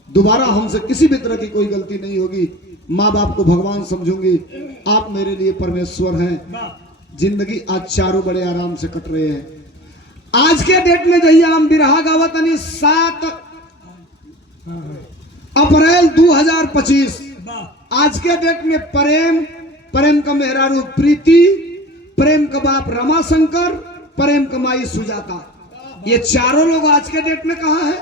दोबारा हमसे किसी भी तरह की कोई गलती नहीं होगी माँ बाप को भगवान समझूंगी आप मेरे लिए परमेश्वर हैं। जिंदगी आज चारों बड़े आराम से कट रहे हैं। आज के डेट में जहिया हम बिरहा गावतनी 7 अप्रैल 2025 आज के डेट में प्रेम का मेहरारू प्रीति प्रेम का बाप रमाशंकर प्रेम का माई सुजाता ये चारों लोग आज के डेट में कहाँ है।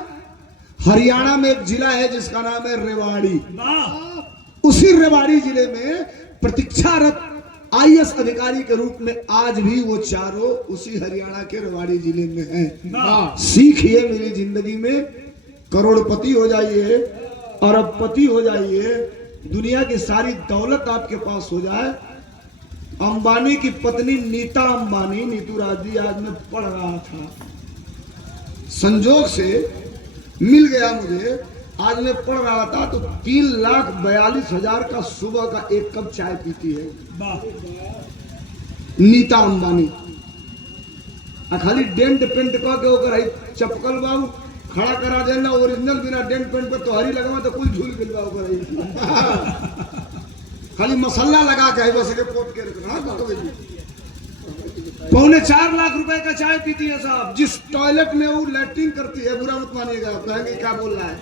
हरियाणा में एक जिला है जिसका नाम है रेवाड़ी। उसी रेवाड़ी जिले में प्रतीक्षारत IAS अधिकारी के रूप में आज भी वो चारों उसी हरियाणा के रेवाड़ी जिले में हैं। सीखिए मेरी जिंदगी में करोड़पति हो जाइए अरबपति हो जाइए दुनिया की सारी दौलत आपके पास हो जाए। अंबानी की पत्नी नीता अंबानी नीतू राजी आज मैं पढ़ रहा था संजोग से मिल गया मुझे आज मैं पढ़ रहा था तो 3,42,000 का सुबह का 1 कप चाय पीती है नीता अंबानी। खाली डेंट पेंट का के ओकर चपकल बाबू खड़ा करा देना ओरिजिनल बिना डेंट पेंट पे तोहरी लगावा तो कुछ झूल गिल ओकर खाली मसाला लगा के बस के पोत के रखना 4.25 लाख रुपए का चाय पीती है साहब। जिस टॉयलेट में वो लैट्रिन करती है बुरा मत मानिएगा कहेंगे क्या बोल रहा है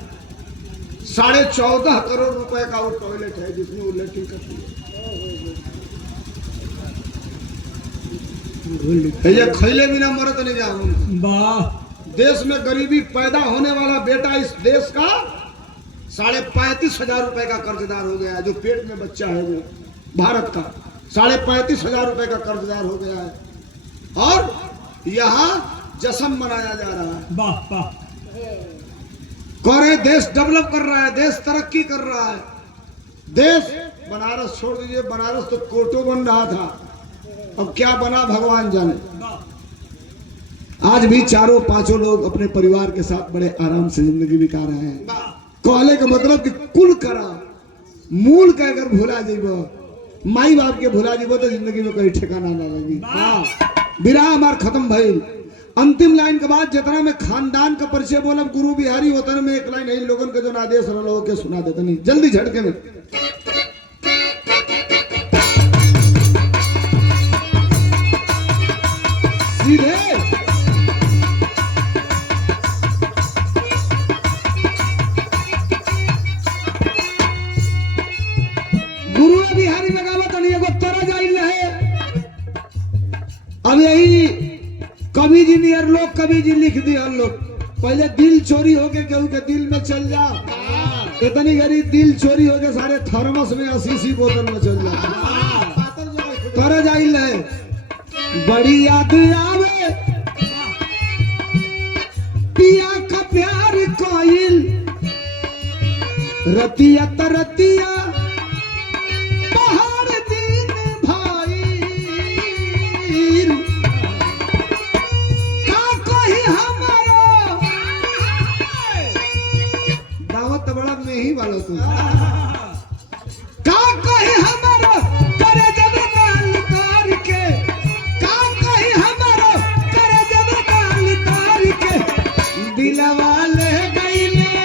14.5 करोड़ रुपए का वो टॉयलेट है जिसमें वो लैट्रिन करती है। ये खैले बिना मरत नहीं जाऊंगा। देश में गरीबी पैदा होने वाला बेटा इस देश का 35,500 रुपए का कर्जदार हो गया है। जो पेट में बच्चा है वो भारत का 35,500 रुपए का कर्जदार हो गया है और यहाँ जश्न मनाया जा रहा है। करे देश डेवलप कर रहा है देश तरक्की कर रहा है। देश बनारस छोड़ दीजिए बनारस तो कोर्टो बन रहा था अब क्या बना भगवान जाने। आज भी 4-5 लोग अपने परिवार के साथ बड़े आराम से जिंदगी बिता रहे हैं। कहले का मतलब कि कुल करा मूल का अगर भुला जीव माई बाप के भुला जीव तो जिंदगी में कोई ठिकाना ना लगी। विराह हमार खत्म भइल। अंतिम लाइन के बाद जितना में खानदान का परिचय बोलब गुरु बिहारी होता में एक लाइन लोगन के जो आदेश रहो के सुना देता नहीं जल्दी झटके में। सीधे अब यही कवि जी नियर लोग कवि जी लिख दिया लोग पहले दिल चोरी होके केहू के दिल में चल जा इतनी गरीब दिल चोरी होके सारे थर्मस में 80 बोतल में चल जा तर जाइल है बड़ी याद आवे पिया का प्यार कोइल रतिया तरतिया पहाड़ दिन भाई का कोई हमारा दावत तो बड़ा में ही वालो तू का कोई हमारा करे जब गाल तार के का कोई हमारा करे जब गाल तार के दिलवा ले गईले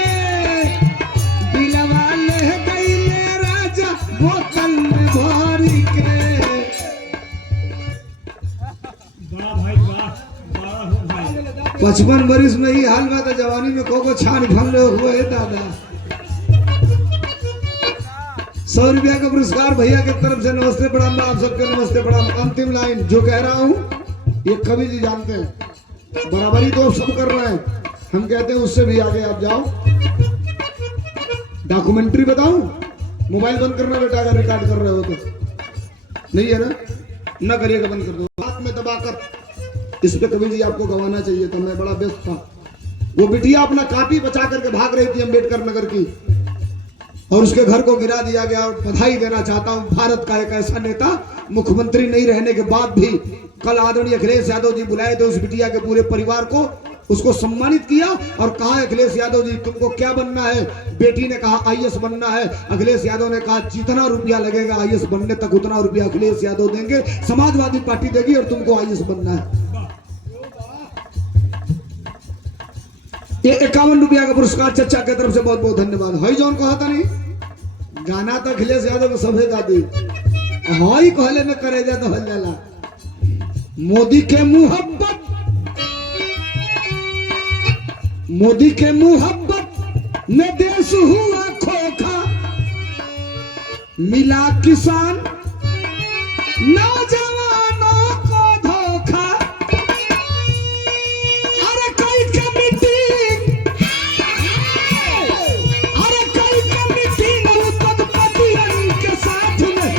राजा बोतल में भर के बड़ा भाई बड़ा हो भाई 55 बरिस में ही हाल में तो जवानी में को छान भंग हुए है दादा 100 रुपया का पुरस्कार भैया की तरफ से नमस्ते प्रणाम आप सबके नमस्ते प्रणाम अंतिम लाइन जो कह रहा हूँ ये कवि जी जानते हैं बराबरी तो सब कर रहे हैं हम कहते हैं उससे भी आगे आप जाओ डॉक्यूमेंट्री बताऊं मोबाइल बंद करना बेटा अगर रिकॉर्ड कर रहे हो तो नहीं है ना करिएगा बंद कर दो हाथ में दबाकर इस पे कवि जी आपको गवाना चाहिए था मैं बड़ा व्यस्त था वो बिटिया अपना कापी बचा करके भाग रही थी अम्बेडकर नगर की और उसके घर को गिरा दिया गया और बधाई देना चाहता हूं भारत का एक ऐसा नेता मुख्यमंत्री नहीं रहने के बाद भी कल आदरणीय अखिलेश यादव जी बुलाए थे उस बिटिया के पूरे परिवार को उसको सम्मानित किया और कहा अखिलेश यादव जी तुमको क्या बनना है बेटी ने कहा आईएएस बनना है अखिलेश यादव ने कहा जितना रुपया लगेगा आईएएस बनने तक उतना रुपया अखिलेश यादव देंगे समाजवादी पार्टी देगी और तुमको आईएएस बनना है ये 51 रुपया का पुरस्कार चचा की तरफ से बहुत बहुत धन्यवाद हई जौन कहा था नहीं गाना तो अखिलेश यादव को सभे गा दी हई कहले में करे जा तो हल जाला मोदी के मुहब्बत में देश हुआ खोखा मिला किसान नौजवानों को धोखा अरे कई मीटिंग उद्योगपतियों के साथ में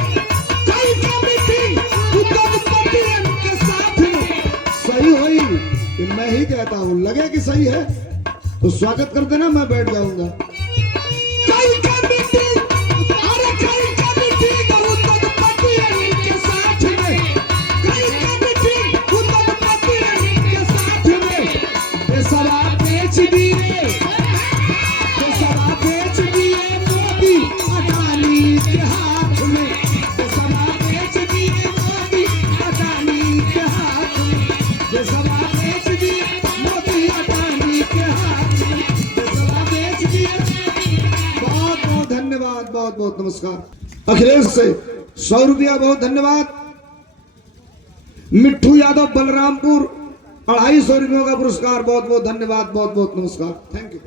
सही हुई कि मैं ही कहता हूं लगे कि सही है तो स्वागत कर देना मैं बैठ जाऊंगा बहुत बहुत नमस्कार अखिलेश से 100 रुपया बहुत धन्यवाद मिट्ठू यादव बलरामपुर 250 रुपयों का पुरस्कार बहुत बहुत धन्यवाद बहुत बहुत नमस्कार थैंक यू